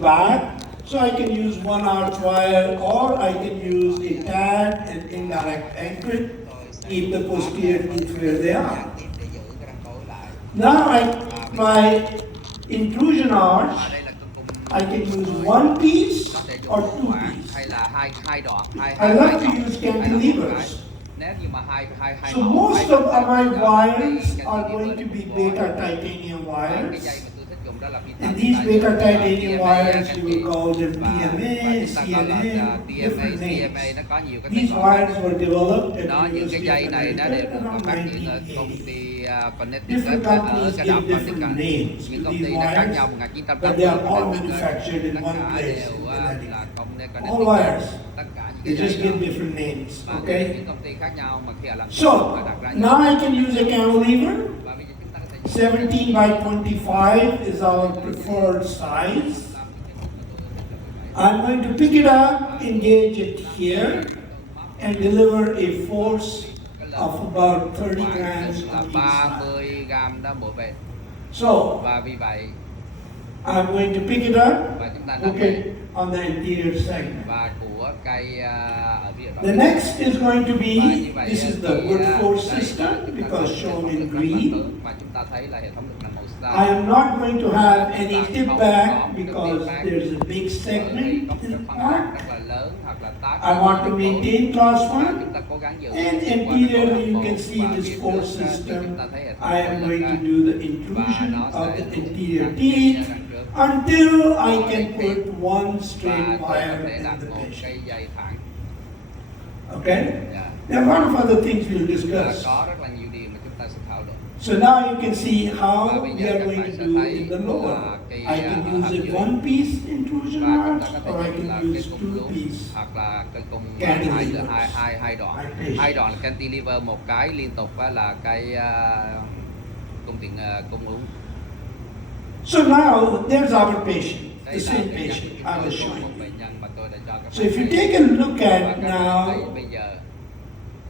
back. So I can use one arch wire, or I can use a tag and indirect anchor, keep the posterior teeth where they are. Now my intrusion arch, I can use one piece or two pieces. I like to use cantilevers. So most of my wires are going to be beta titanium wires. And these beta titanium wires, you will call them PMA, CNA, different names. These wires were developed at the University of America around 1980. Different companies give different names to these wires, but they are all manufactured in one place in Connecticut. All wires, they just give different names, okay? So, now I can use a cantilever. 17 by 25 is our preferred size. I'm going to pick it up, engage it here, and deliver a force of about 30 grams on each side. So, I'm going to pick it up, okay, on the anterior segment. The next is going to be, this is the wood force system because shown in green. I am not going to have any tip back because there's a big segment in the back. I want to maintain class 1, and anteriorly you can see this force system. I am going to do the intrusion of the anterior teeth until I can put one straight wire in the patient. Okay? There are a lot of other things we'll discuss. So now you can see how we are going to do in the lower. I can use a one-piece intrusion arch, or I can use two-piece cantilever. Hai đoạn cantilever, một cái liên tục là cái cung ứng. So now there's our patient, the same patient I was showing you. So if you take a look at now,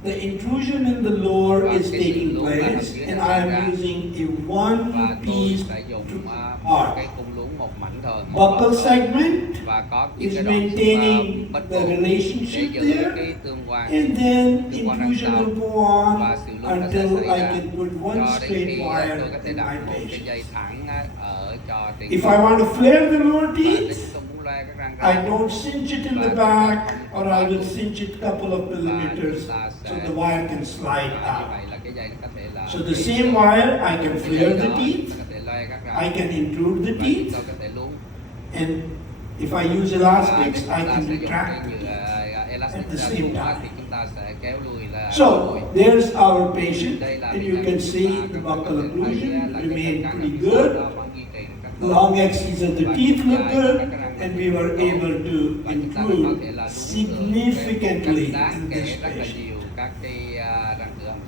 the intrusion in the lower is taking place, and I am using a one-piece arch. Buccal segment is maintaining the relationship there, and then intrusion will go on until I can put one straight wire in my patient. If I want to flare the lower teeth, I don't cinch it in the back, or I will cinch it a couple of millimeters so the wire can slide out. So the same wire, I can flare the teeth, I can intrude the teeth, and if I use elastics, I can retract the teeth at the same time. So there's our patient, and you can see the buccal occlusion remained pretty good. Long axes of the teeth look good, and we were able to improve significantly in this patient.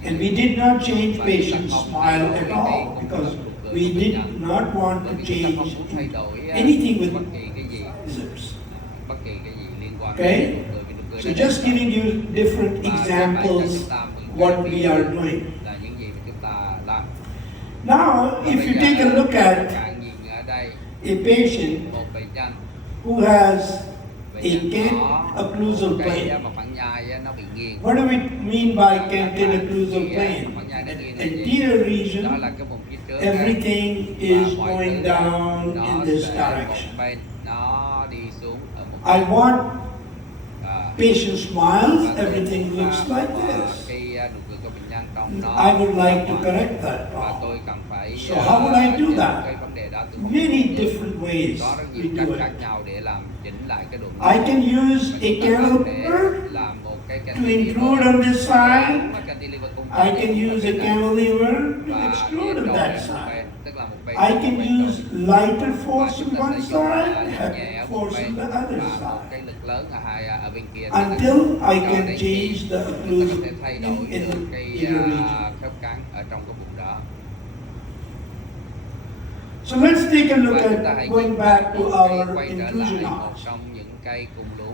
And we did not change patient's smile at all because we did not want to change anything with zips. Okay? So just giving you different examples what we are doing. Now, if you take a look at a patient who has a cant-occlusal plane. What do we mean by cant-occlusal plane? Anterior region, everything is going down in this direction. I want patient smiles, everything looks like this. I would like to correct that problem. So how would I do that? Many different ways we do it. I can use a cantilever to intrude on this side. I can use a cantilever to extrude on that side. I can use lighter force on one side, heavier force on the other side, until I can change the occlusion in the inner region. So let's take a look at going back to our intrusion arch.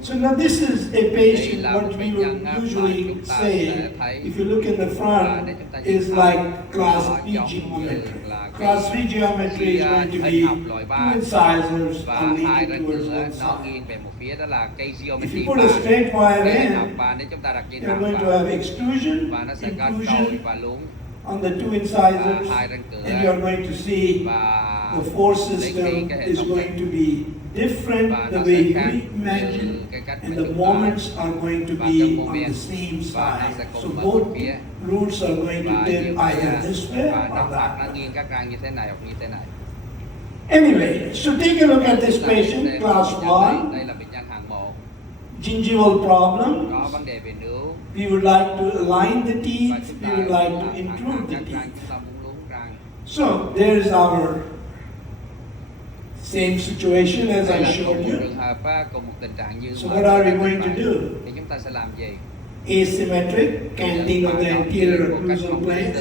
So now this is a patient, what we would usually say, if you look in the front, is like class B geometry. Class 3 geometry is going to hình be học loại 3 two incisors và are hai leaning ranh towards cửa one nó side. nghiêng về một phía, đó là cây If geometry you 3. put a straight wire Cái hình học in, 3 nếu chúng ta đặt dây you're thẳng going to vào have extrusion, và nó sẽ có trồi intrusion và luống on the two và incisors, hai ranh cửa, and you're going to see và the force lấy system cái hệ is thống going to be different và the nó way sẽ you khác imagine, như cái cách mà and the chúng ta moments are going to và be cái on moment the same và nó side. sẽ So cùng ở both một phía roots are going to và tip nhiều either this way và or nó that nó way. nghiêng các răng như thế này hoặc như thế này. Anyway, so take a look at this Chúng ta patient, xem class bệnh nhân 1, đây là bệnh nhân hạng 1 gingival problem. có vấn đề về nướu We would like to align the và teeth, chúng we ta would like to muốn intrude the các răng, teeth. chúng ta muốn luống răng. So there's our same situation as Đây I là showed cùng một you. trường hợp á, cùng một tình trạng như So mà what tôi are đã we going trình to bày. do? Thì chúng ta sẽ làm gì? Asymmetric canting of the anterior occlusal plane.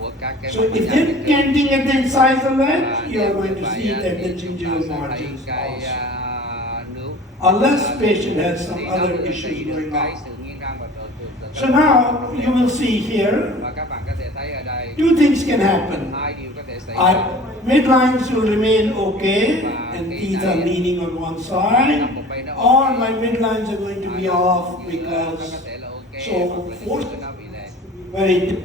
Của các cái So mặt if nhăn they're bên trên. canting at the incisor Và edge, you nếu are going như to vậy see á, that the thì chúng ta gingival sẽ thấy margins cái also. nướu. Unless patient has Thì some nó other sẽ issues thấy được going cái on. sự nghiêng răng và trồi thường. So now you will see here, Và các bạn có thể thấy ở đây two things can happen. hai điều có thể xảy ra. Midlines will remain okay and teeth are leaning on one side, or my midlines are going to be off because so force very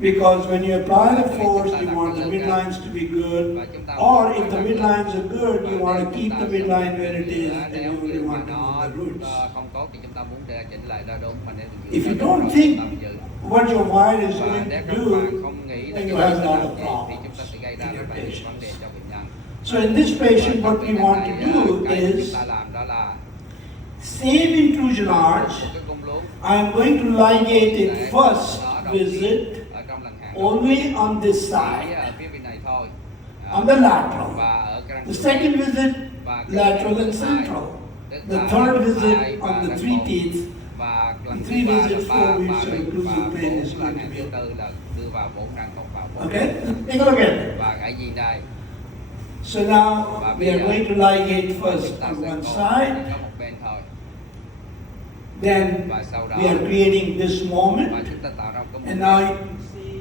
because when you apply the force you want the midlines to be good, or if the midlines are good you want to keep the midline where it is and you only want to move the roots. Không tốt thì chúng ta muốn để chỉnh lại ra đúng, mà nếu If you don't think what your wire is và going nếu to các do, bạn không nghĩ là then cái you này have sẽ a lot làm of gì thì chúng ta problems sẽ gây ra in rất your là nhiều patient. vấn đề cho bệnh nhân. So in this patient what we want to do cái is chúng ta làm đó là same intrusion arch. một cái cung luống I'm going to ligate it first nó visit ở trong lần hàng only on this chỉ side, ở phía bên này thôi. on the lateral. Và ở cái răng The cửa second visit, và cái lateral lần and thứ hai, central. tức The là third răng visit hai và on the răng three một. teeth. Và lần thứ Three ba là visits, ba four ba weeks, răng and và occlusal plane bốn is là going hàng to thứ be. tư là đưa vào bốn răng cộng vào bốn. Okay, take a look at it. Và cái gì đây? So now we are going to ligate first Chúng ta on sẽ one có side, một bên thôi. then Và sau đó we are creating this và moment, chúng ta tạo ra một cái and moment. now you can see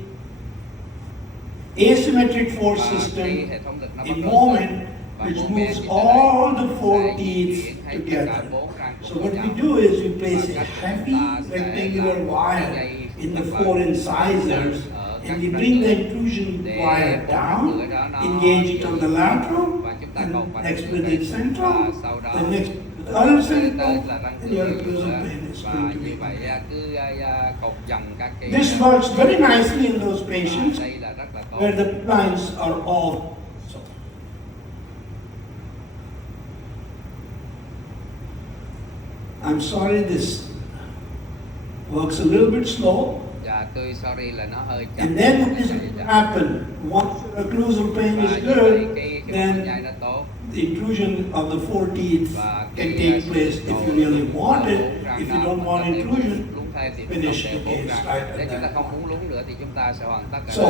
asymmetric force Và khi system hệ thống lực nó bắt in đầu moment và which moment moves như thế này all the four sẽ di teeth chuyển hết tất together. cả bốn răng So cùng what với we nhau. do is we Và place a cách heavy chúng ta sẽ rectangular làm wire dây in the rất là four incisors, ở các and we răng bring the cửa intrusion để wire bốn răng down, cửa đó nó engage it on the lateral, và chúng ta and cột vào next răng with cửa the central, và sau đó the next with the other tới central, là răng and cửa your giữa occlusal plane is và going to như be. vậy cứ cột dần các cái This works very nicely in those và patients đây là rất là tốt. where the lines are all. I'm sorry, this works a little bit slow. Dạ tôi sorry là nó hơi chậm. And then what is going to happen? Once your occlusal plane Và is như vậy good, cái phần then nhai nó tốt the intrusion of the four teeth và can cái take place if you really want it. If you don't want intrusion, lún thêm thì finish không the để bốn case răng. right Nếu at chúng ta that không point. muốn lún nữa thì chúng ta sẽ hoàn tất ở đây. So,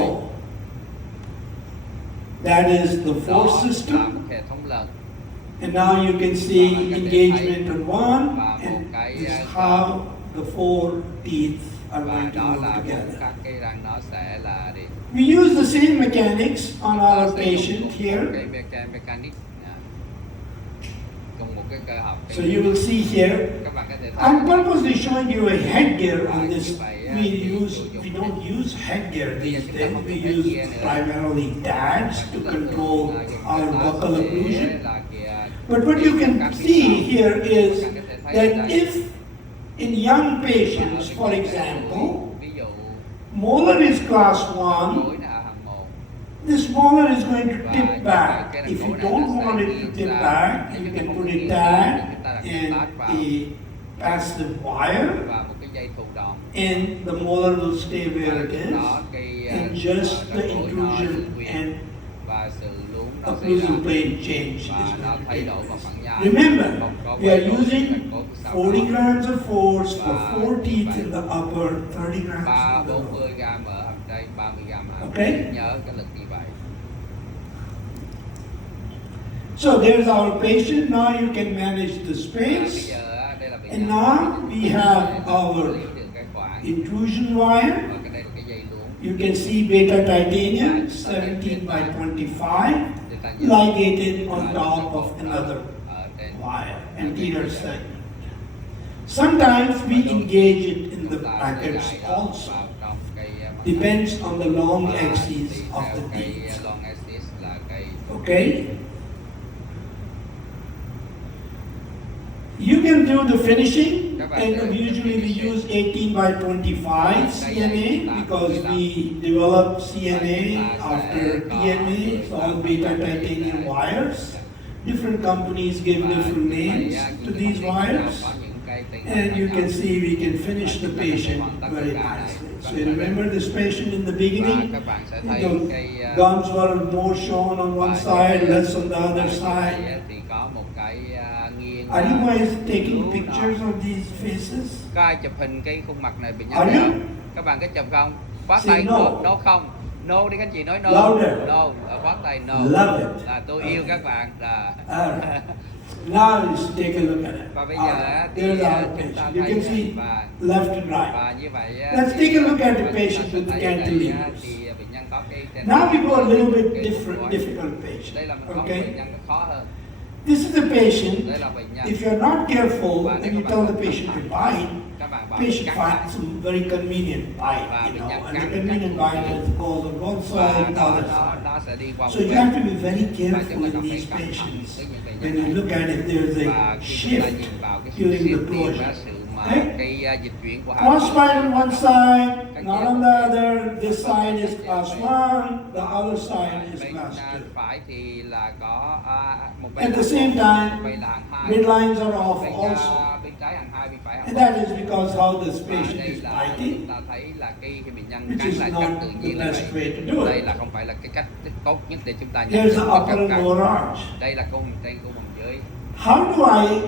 that is the Đó force là system. một hệ thống lực And now you can see engagement on one, and this is how the four teeth are và going to đó move là bốn together. các cái răng nó sẽ là đi. We use the same mechanics on Ta our sẽ dùng patient một here. cái mechanic cùng một cái cơ học. So you will see here, Các bạn có thể thấy I'm purposely showing you a headgear on this. We don't use headgear these days. We use primarily tags to control our buccal occlusion. But what you can see here is that if in young patients, for example, ví dụ molar is class 1, gối là ở hạng 1 this molar is going to tip back. If you don't want it to tip back, you can put a tag and a passive wire, và một cái dây thụ động and the molar will stay where it is, đó cái and just the răng gối nó giữ intrusion nguyên and và sự luống nó xảy ra occlusal plane change is và nó going to thay take đổi vào place. phẳng nhai. Remember, Không có we are quay đổi using răng gối sau 40 đó. grams of force for Và 4 như teeth vậy, in the upper, 30 grams in the lower. 40 gram ở hàm trên, 30 gram ở hàm Okay. dưới. Nhớ cái lực như vậy. So there's our patient. Now you can manage the Và bây space. giờ á, đây là bệnh And nhân. now we have Để our xử lý được cái khoảng intrusion wire. và cái đây là cái dây luống You can see beta titanium 17 by 25 ligated on top of another ở trên wire, anterior segment. Sometimes we engage it in the chúng ta brackets sẽ gài also. vào trong cái mặt Depends on the long và axis tùy of theo the cái teeth. long axis là cái Okay? You can do the finishing, and usually we use 18 by 25 CNA because we developed CNA after PMA, so all beta titanium wires. Different companies give different names to these wires, and you can see we can finish the patient very nicely. So you remember this patient in the và beginning? các bạn sẽ thấy The cái gums were more shown on one side, less on the other như side. vậy thì có một cái nghiêng. Are you guys taking pictures of these faces? Có ai chụp hình cái khuôn mặt này bị Are nhăn you? không? Các bạn có chụp không? Khoát Say tay no. no không? No đi các anh chị nói no. Louder. No, khoát tay no. Love it. Là tôi yêu các bạn là. Alright. Now let's take a look at it. Và bây giờ Alright. thì There's our chúng ta patient. You thấy can see và left and right. và như vậy Let's take a look at the chúng ta patient sẽ with thấy ở đây, cantilevers. thì bệnh nhân có cái Now we go a little bit cái different, gói. difficult patient. Đây là mình có một Okay. bệnh nhân nó khó hơn. This is a patient. Đây là bệnh nhân. If you're not careful Và and nếu you các tell bạn the không patient cẩn to thận, bite, các bạn bảo patient cắt finds lại. some very convenient bite, Và you bệnh know, nhân and the cắn convenient cắt bite is called on one và side and the other nó side. sẽ đi qua So một you bên. have to be very Và careful chúng ta with cần phải these cẩn thận patients với những bệnh when nhân you này. look at if there's Và a khi chúng ta shift nhìn vào cái sự during the shift đi closure. và sự mà Okay? cái dịch chuyển của Crossbite on one side, Các not chị on em the thấy other. This side is class 1, the other side is bên class 2. phải thì là có một bên At the là same một, time, bên là hàng hai, midlines are off bên, also. bên trái hàng hai, bên phải hàng And ba. that is because how this Và patient đây is là biting, chúng ta thấy là khi bệnh nhân which cắn is lại not cách tự the nhiên là best vậy. way to do Đây it. là không phải là cái cách tốt nhất để chúng ta nhận Here's the được upper and cắn. lower arch. Đây là cung trên cung hồng dưới. How do I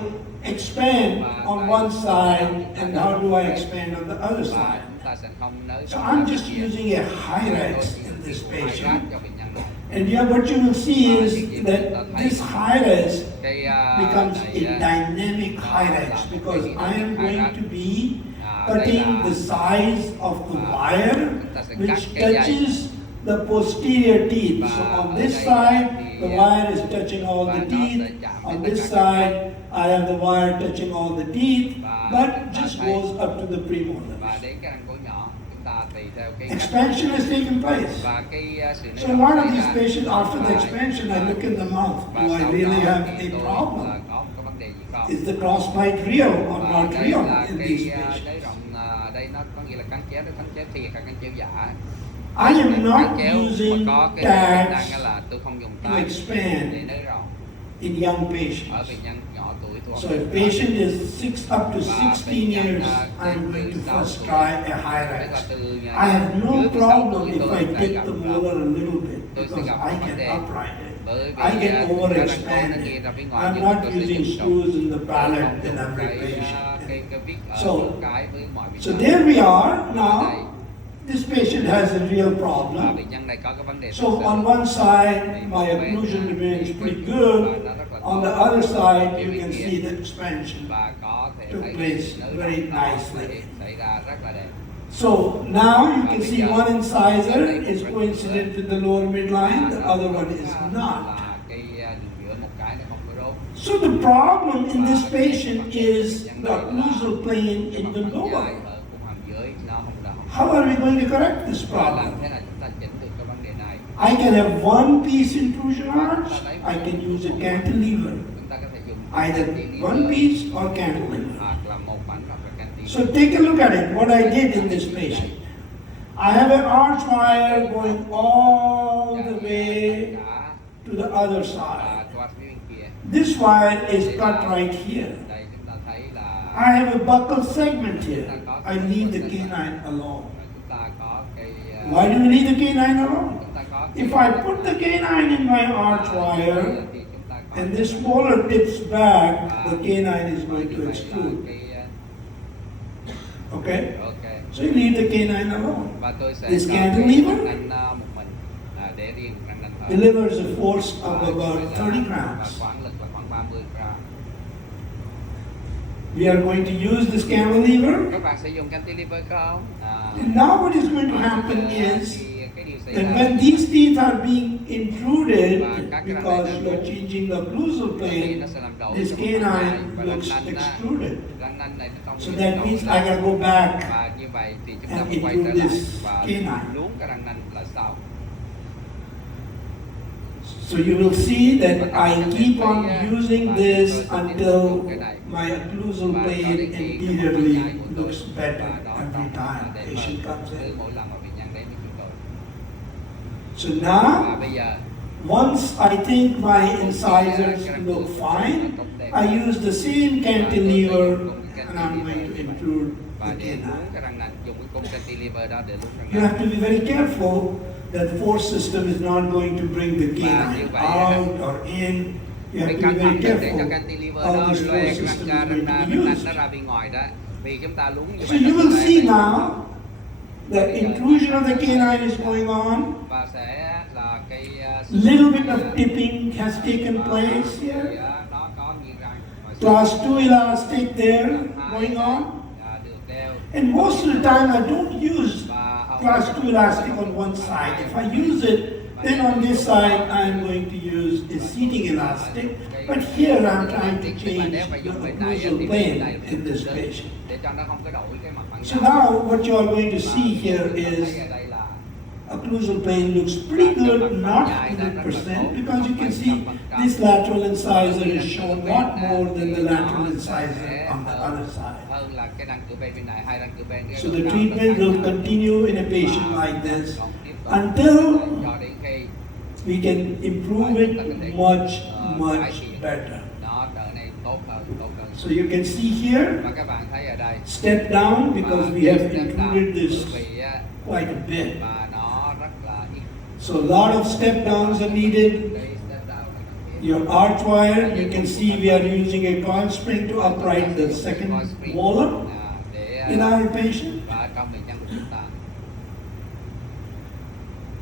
expand on one side and how do I expand on the other Và side? chúng ta sẽ không nới So rộng I'm ra just bên kia. using a Tôi Hyrax chỉ in this dùng hai rát patient. cho bệnh nhân này. And yeah, what you will see is that this Hyrax Cái becomes a này dynamic Hyrax because I am going to be cutting the size of the wire which touches the posterior teeth. So on this side, the wire is touching all the teeth. On this side, I have the wire touching all the teeth, but just goes up to the và premolar. đến cái răng cổ nhỏ chúng ta tùy theo cái cách Expansion has taken place. và cái sự nới So rộng one of xảy these ra. patients, after the expansion, I look in the mouth. Và Do I sau really đó have thì a tôi problem? là có một cái vấn đề gì không? Is the crossbite real or Và not đây real là in cái these nới patients? rộng đây nó có nghĩa là cắn chéo thiệt hay cắn chéo giả. I am Cắn not chéo using mà có cái tags đang là tôi không dùng to tay expand để nới rộng in young ở patients. bệnh nhân nhỏ tuổi tôi So không if dùng tay. patient is up to 16 years, I'm going to first try a Tức là Hyrax. từ I have no dưới 16 problem tuổi if tôi I sẽ dip gặp the là- molar a little bit tôi sẽ because gặp I vấn can đề upright it. bởi vì I can cái răng cổ overexpand nó it. nghiêng ra phía ngoài I'm nhưng not tôi sẽ using dùng screws in the tôi palate không in dùng every cái patient. cái vít ở So- một cái với mọi bệnh So nhân. there we are Ở now. đây, This patient has a real và problem. bệnh nhân này có cái vấn đề So thực sự. on one side, Thì my một bên, occlusion remains thì pretty vết good. và nó rất là On tốt. the other side, Phía you bên can kia see the expansion. và có thể took thấy place nới very rộng đó nicely. xảy ra rất là đẹp. So now you can see one incisor is coincident with the lower midline, the other one is not. Là cái đường giữa một cái nó không có rốt. So the problem in this patient is the occlusal plane in the Mặt lower. dài ở cung hàm dưới nó không được. How are we going to correct this Và làm problem? thế nào chúng ta chỉnh được cái vấn đề này? I can have one piece intrusion arch, I can use a cantilever, Chúng ta có thể dùng either cantilever one piece or cantilever. hoặc là một mảnh hoặc là cantilever. So take a look at it, what I did in this patient. I have an arch wire going all the way to the other Và side. qua phía bên kia, This wire is cut right here. đây chúng ta thấy là I have a buccal segment here. I leave the canine alone. chúng ta có cái Why do we leave the canine alone? chúng ta có If I put the canine in my arch wire thì chúng ta có and this molar tips back, the canine is going to extrude. Okay? Ok. So you leave the canine alone. Và tôi sẽ This có cantilever cái răng nanh một mình để riêng răng nanh thở. delivers a force of Và about như vậy 30 là grams. quãng lực là khoảng 30 gram. We are going to use this cantilever Các bạn sử dụng cantilever không? And now what is going to happen is cái điều xảy that ra when these teeth are being intruded, và các cái răng because nanh you are changing the occlusal thì plane, nó sẽ làm đổi this cái phần canine này và looks răng nanh extruded. răng nanh này nó không So bị that đổi means I lên. can go back Và như vậy thì chúng ta and phải quay trở include lại this và canine. luống cái răng nanh là sau. So you will see that I keep on using this until my occlusal Và cho plane đến khi cái phần anteriorly nhai của tôi looks better và nó every trông là time đẹp patient hơn comes cứ in. mỗi lần mà bệnh nhân đến với chúng tôi. So Và now, bây giờ once I think my incisors look fine, I use the same cantilever and I'm going to intrude và the để luống canine. cái răng nanh, dùng cái cung cantilever đó để luống răng You have nanh. to be very careful that force system is not going to bring the canine out or in. You have Phải to be cẩn very thận để cho careful cantilever how đó this loe force cái system răng is going to răng be nanh used. nó ra bên ngoài đó. Vì chúng ta luống như So vậy you nó will sẽ see loe now the intrusion of the canine is going on. và sẽ là cái Little bit of tipping has taken place here. nó có nghiêng răng. Class 2 elastic there going on. Được đeo And most of the time I don't use và class 2 elastic on one side. If I use it, then on this side I'm going to use a seating elastic. But here I'm trying to change the occlusal plane in this patient. để cho nó không có đổi cái mặt phẳng. So now what you are going to see here is Thấy ở đây là occlusal plane looks pretty good, not 100%, because you can see this lateral incisor is shown lot more than the lateral incisor on the other side. hơn là cái răng cửa bên này, hai răng cửa bên. So the treatment will continue in a patient like this until cho đến khi we can improve it much, much better. nó trở nên tốt hơn. So you can see here, Và các bạn thấy ở đây step down because we have step down, included this bởi vì quite a bit. mà nó rất là ít. So a lot of step downs are needed. Đây step down là cần thiết. Your arch wire, you can see we are using a coil spring to upright the second molar để in our patient. và trong bệnh nhân của chúng ta.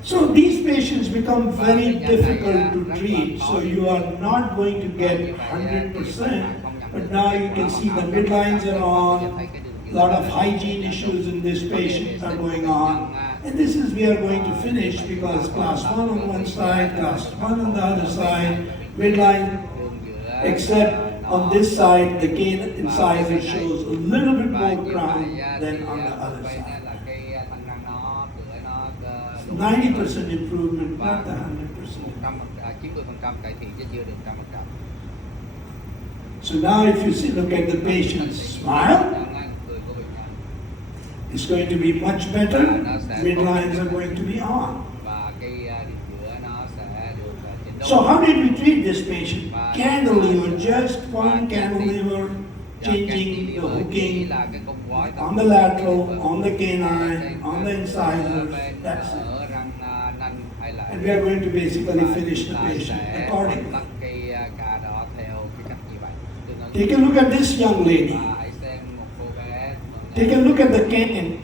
So these patients become very difficult to treat. So you are not going to get 100%, but now you can see the midlines are on. A lot of hygiene issues in this patient are going on. And this is we are going to finish because class 1 on one side, class 1 on the other side, midline, except on this side the cane incisor shows a little bit more crown than on the other side. 90% improvement, not the 100%. 90% cải thiện chứ chưa được 100%. So now if you see, look at the patient's smile, Cười của bệnh nhân it's going to be much better. Midlines are going to be on. và cái điểm giữa nó sẽ được chỉnh đốn. So how did we treat this patient? Cantilever, just one cantilever, changing the hooking là cái cung gói on the lateral, on the canine, on the incisors, that's it. ở răng nanh hay là And we are going to basically finish the patient accordingly. tắt cái ca đó theo cái cách như vậy. Take a look at this young lady. Và hãy xem một cô bé Take a look at the canine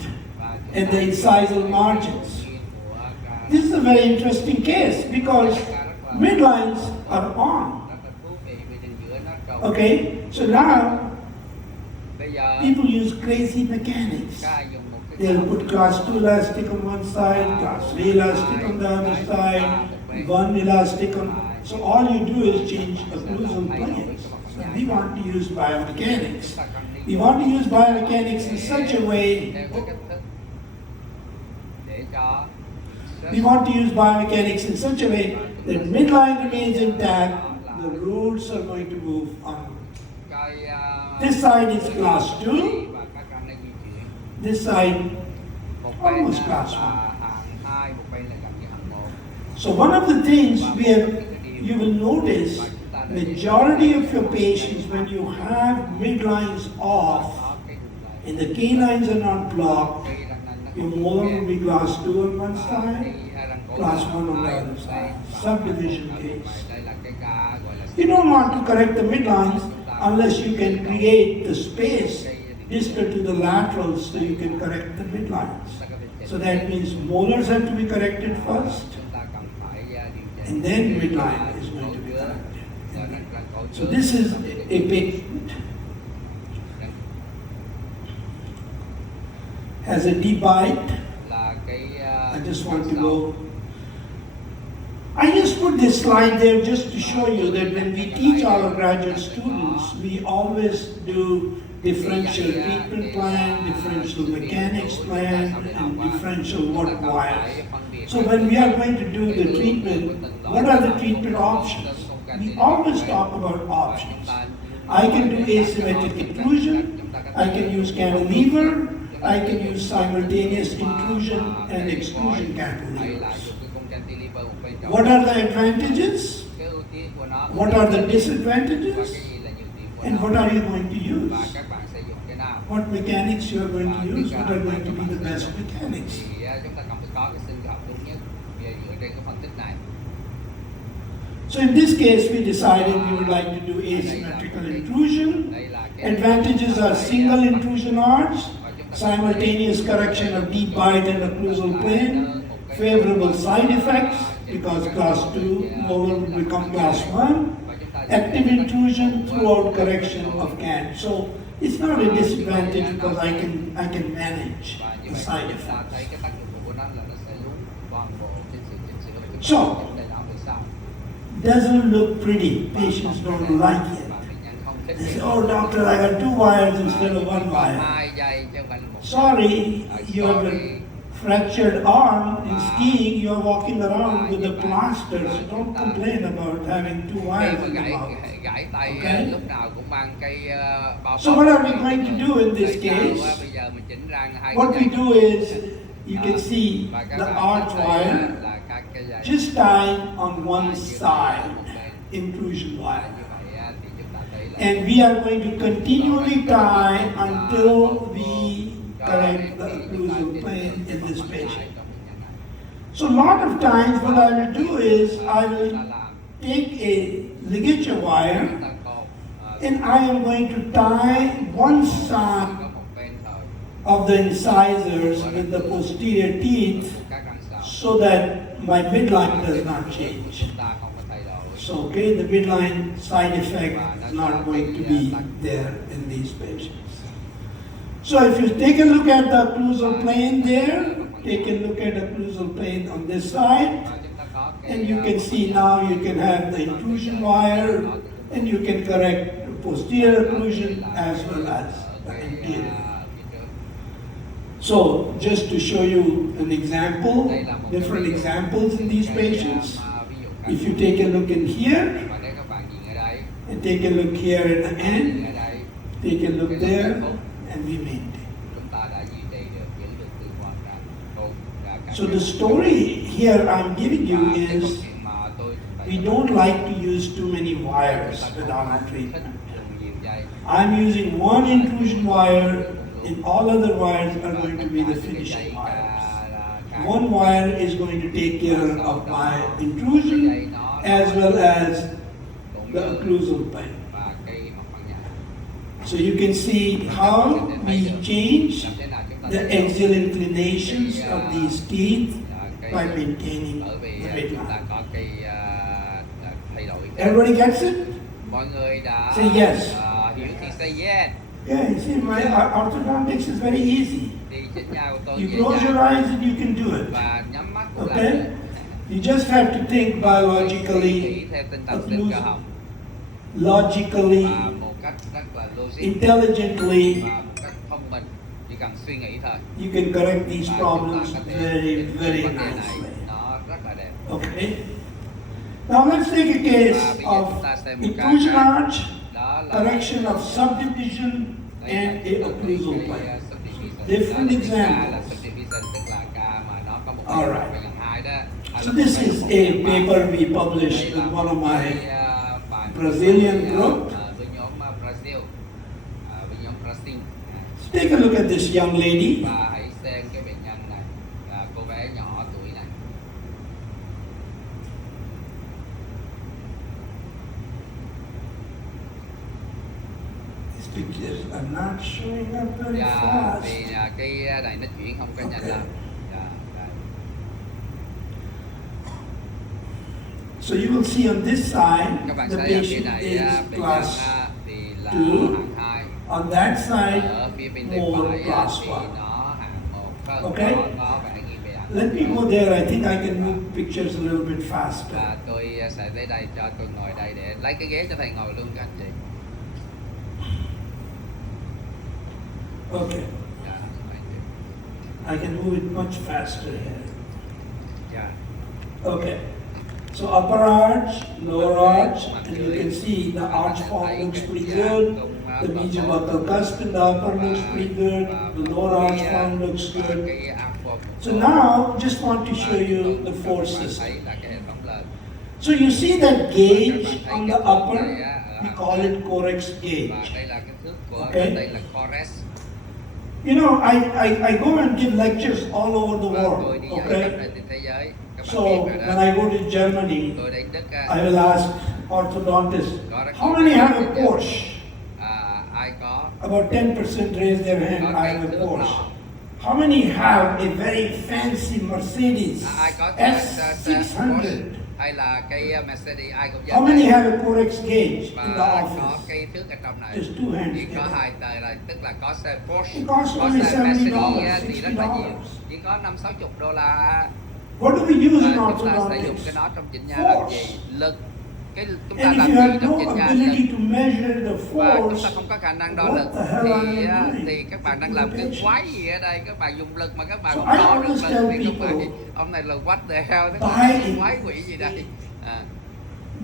and the incisal margins. This is a very interesting case because midlines are on. Okay, so now bây giờ people use crazy mechanics. ca dùng một cái They'll put class 2 elastic on one side, class 3 elastic on the other side, one elastic on. So all you do is change occlusal planes. So we want to use biomechanics. We want to use biomechanics in such a way. theo cái cách thức để cho We want to use biomechanics in such a way that midline remains intact. The roots are going to move on. cái This side is class 2. và các răng nó di chuyển. This side Một bên almost class 1. là hạng 2, một bên là gần như hạng 1. So one of the things you will notice, majority of your patients, when you have midlines off and the canines are not blocked, your molar will be class 2 on one side, class 1 on the other side. Subdivision case. Đây là cái ca gọi là You don't want to correct the midlines unless you can create the space distal to the laterals so you can correct the midlines. So that means molars have to be corrected first, chúng ta cần phải điều chỉnh and then midline is going to be corrected. So this is a patient has a deep bite. là cái I just want to sâu. go. I just put this slide there just to show you that when we teach our graduate students, we always do differential treatment plan, differential mechanics plan, and differential work wires. So when we are going to do the treatment, what are the treatment options? We always talk about options. I can do asymmetric intrusion, I can use cantilever, I can use simultaneous intrusion and exclusion cantilevers. What are the advantages? What are the disadvantages? And what are you going to use? What mechanics you are going to use? What are going to be the best mechanics? So in this case, we decided we would like to do asymmetrical intrusion. Advantages are single intrusion arcs, simultaneous correction of deep bite and occlusal plane, favorable side effects because class 2 will become class 1, active intrusion throughout correction of CAN. So it's not a disadvantage because I can manage the side effects. So, doesn't look pretty. Patients don't like it. They say, oh doctor, I got 2 wires instead of 1 wire. Sorry, you have a fractured arm in skiing, you are walking around with a plaster, so don't complain about having 2 wires in the mouth. Okay? So what are we going to do in this case? What we do is, you can see the arch wire just tied on one side, intrusion wire. And we are going to continually tie until we correct the occlusal plane in this patient. So a lot of times what I will do is I will take a ligature wire and I am going to tie one side of the incisors with the posterior teeth so that my midline does not change. So, okay, the midline side effect is not going to be there in these patients. So if you take a look at the occlusal plane there, take a look at the occlusal plane on this side, and you can see now you can have the intrusion wire, and you can correct the posterior occlusion as well as the anterior. So just to show you an example, different examples in these patients. If you take a look in here, and take a look here at the end, take a look there, and we maintain. So the story here I'm giving you is, we don't like to use too many wires with our treatment. I'm using one intrusion wire, and all other wires are going to be the finishing wires. One wire is going to take care of my intrusion as well as the occlusal plane. So you can see how we change the axial inclinations of these teeth by maintaining the midline. Everybody gets it? Say yes. Yeah, you see, my orthodontics is very easy. You close your eyes and you can do it. Okay? You just have to think biologically, logically, intelligently. You can correct these problems very, very nicely. Okay? Now let's take a case of intrusion arch, correction of subdivision, and a occlusal plane. Different examples. Alright. So this is a paper we published with one of my Brazilian group. So take a look at this young lady. These pictures are not showing up very fast. Cái này nó chuyển không có nhanh lắm. So you will see on this side, the patient is class 2. On that side, more class 1. Vâng, Okay? có vẻ nghiêng về ảnh. Let me go there. I think I can move pictures a little bit faster. Và tôi sẽ tới đây cho tôi ngồi đây để lấy cái ghế cho thầy ngồi luôn các anh chị. Okay. Dạ, I can move it much faster here. dạ. Okay. So upper arch, lower arch, and you can see the arch form looks pretty good. The medial buccal cusp in the upper looks pretty good. The lower arch form looks good. So now, just want to show you the forces. So you see that gauge on the upper, we call it corex gauge. Okay? You know, I go and give lectures all over the world. Okay? So when I go to Germany, I will ask orthodontists, how many have a Porsche? About 10% raise their hand, I have a Porsche. How many have a very fancy Mercedes S600? Hay là cái Mercedes ai cũng How many have a Corex gauge in the và office? có cái thước ở trong này. Just two hands Chỉ có together. hai tờ là tức là có xe Porsche, It costs có only xe $70, Mercedes thì rất là nhiều. $60. Chỉ có $50-60. What do we use Và in chúng ta sử dụng orthodontics? cái nó trong chỉnh nha làm gì? Lực. Cái chúng ta And làm if you gì have trong no chỉnh nha ability lực. to measure the Và chúng force, ta không có khả năng đo what lực the hell are you doing? thì các bạn đang làm cái quái gì ở đây? Các bạn dùng lực mà các bạn So không I đo được always lực tell thì các bạn people, ông này là what the hell, buy cái it. quái quỷ gì đây?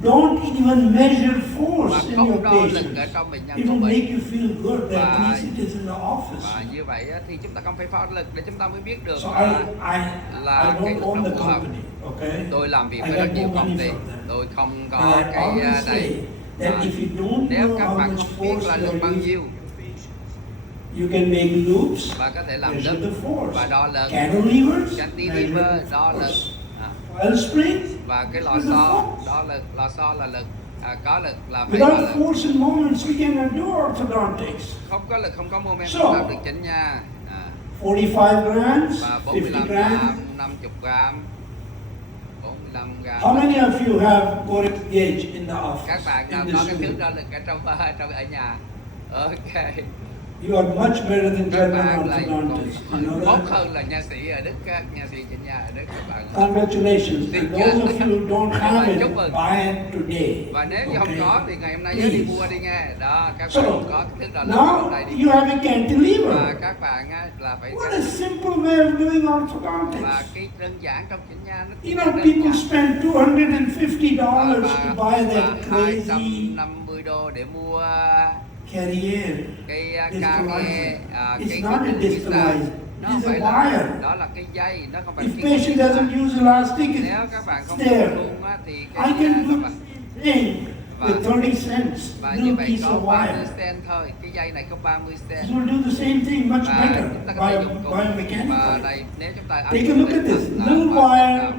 don't even measure Và force in không your đo lực patient. ở trong bệnh nhân It của will mình. make you feel good that Và- at least it is in the office. Và như vậy á, thì chúng ta không phải đo lực để chúng ta mới biết được So là I là cái don't lực own nó the phù hợp. company, okay? Tôi làm việc I với get rất no nhiều công money ty, from them. tôi không But có I cái always này. say that if you don't Nếu know các how bạn much không biết force là you lực are bao using, nhiêu you can make loops, và có thể làm measure lớp the force. và đo lực, Cantilevers, cantilever measure the đo lực, force. à, Coil springs, và cái lò measure the xo force. đo lực, lò xo là lực, có lực là phải đo Without lực. force and moments, we cannot do orthodontics. Không có lực, không có moment, So, không làm được chỉnh nha. 45 grams, Và 50 45 grams. gram, 50 gram, 45 gram. How many of you have Corex gauge in the office? Các bạn nào in có this cái thước room? đo lực ở trong ở nhà? Ok. You are much better than Các German bạn là orthodontists. You know tốt that? hơn là nha sĩ ở Đức, các nha sĩ chỉnh nha ở Đức các bạn. Congratulations. And those of you who don't have it, Chúc mừng. buy it today. Và nếu như không Okay? có thì ngày hôm nay nhớ đi Please. mua đi nghe. Đó, các So, bạn không có cái thước đo lực hôm nay now đi. you have a Và cantilever. các bạn á, là phải What a simple way of doing và orthodontics. cái đơn giản trong chỉnh nha nó You know, people spend $250 to buy và that crazy $250 để mua carrier. cái Distalizer. carrier, It's cái not a cái distalizer. nó It's a phải là wire. đó là cái dây, nó không phải If cái patient doesn't use elastic, nếu các bạn it's không there. dùng luôn á thì I cái can các do bạn the same thing with 30 cents, và như little vậy piece có of 30 wire. cent thôi, cái dây này có 30 cent. It will do the same thing much Và better chúng ta có thể dùng cùng và biomechanical. đây nếu chúng ta Take a look at this little wire.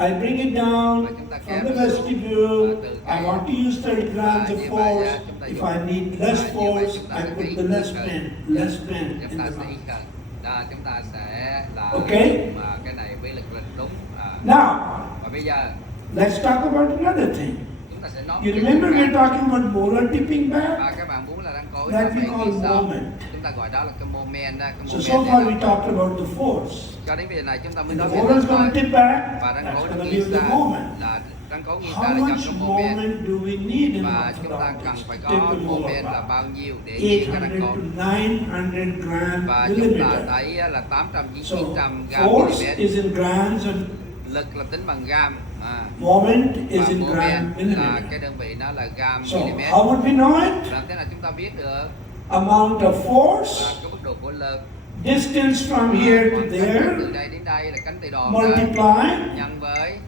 I bring it down from the vestibule. I want to use 30 grams of force. If I need less force, I put the less pen in chúng ta the sẽ mouth. ít cần. Đó, chúng ta sẽ là Okay. mà cái này với lực lịch đúng. Now, Và bây giờ let's talk about another thing. chúng ta sẽ nói You remember we're talking about molar tipping và back? các bạn muốn là răng cối That nó we phải call ghi sao? moment. Chúng ta gọi đó là cái moment đó, cái So moment far này we đó. talked about the force. Cho đến bây giờ này chúng ta mới And nói the về molar is răng going to cối tip back. và răng That's cối nó going to ghi be the ra moment. là răng cối ghi How ra là much cho cái moment moment do we need in và chúng ta cần orthodontics? phải to có tip the molar moment là back? bao nhiêu để ghi cái răng 800 cối to 900 grams và chúng ta millimeter. thấy là 800 đến So 900 gram force mm. is in grams and Lực là tính bằng gam, moment is và in gram moment là millimeter. cái đơn vị nó là gam So mm. how would we know it? Làm thế nào chúng ta biết được Amount of và force, cái mức độ của lực distance from here to khoảng cách there, từ đây đến đây là cánh tay đòn đó, multiply nhân với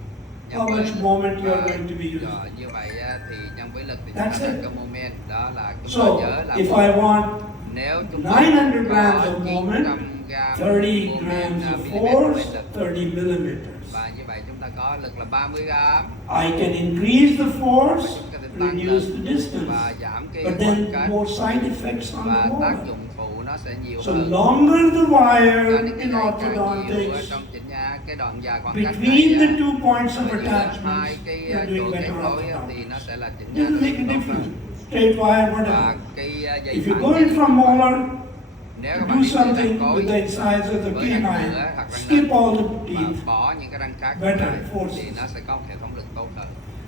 how much moment you are going to be using. rồi như vậy thì nhân với lực thì chúng That's ta it. được cái moment đó là chúng So ta nhớ là if I want nếu chúng ta 900 grams có of moment, 900 gram 30 moment, grams of mm force, với lực 30 millimeters. và như vậy chúng ta có lực là 30 gram I can increase the force, chúng ta có thể tăng reduce lực the distance, và giảm cái but khoảng then cách more side effects on và the tác molar. dụng phụ nó sẽ nhiều So hơn. longer the Cho wire nên cái in này càng nhiều ở orthodontics, trong chỉnh nha, cái đoạn dài khoảng cách between the này two points of giữa hai attachment, cái you're chỗ doing kết better nối thì orthodontics. nó sẽ là chỉnh Doesn't nha make a difference. Straight wire, và whatever. cái dây If you're phẳng going from molar, Nếu to các bạn do đi từ răng something cối with the insides of the với răng canine, cửa hoặc răng skip nanh all the mà teeth. bỏ những cái răng khác Better ra forces. thì nó sẽ có một hệ thống lực tốt hơn.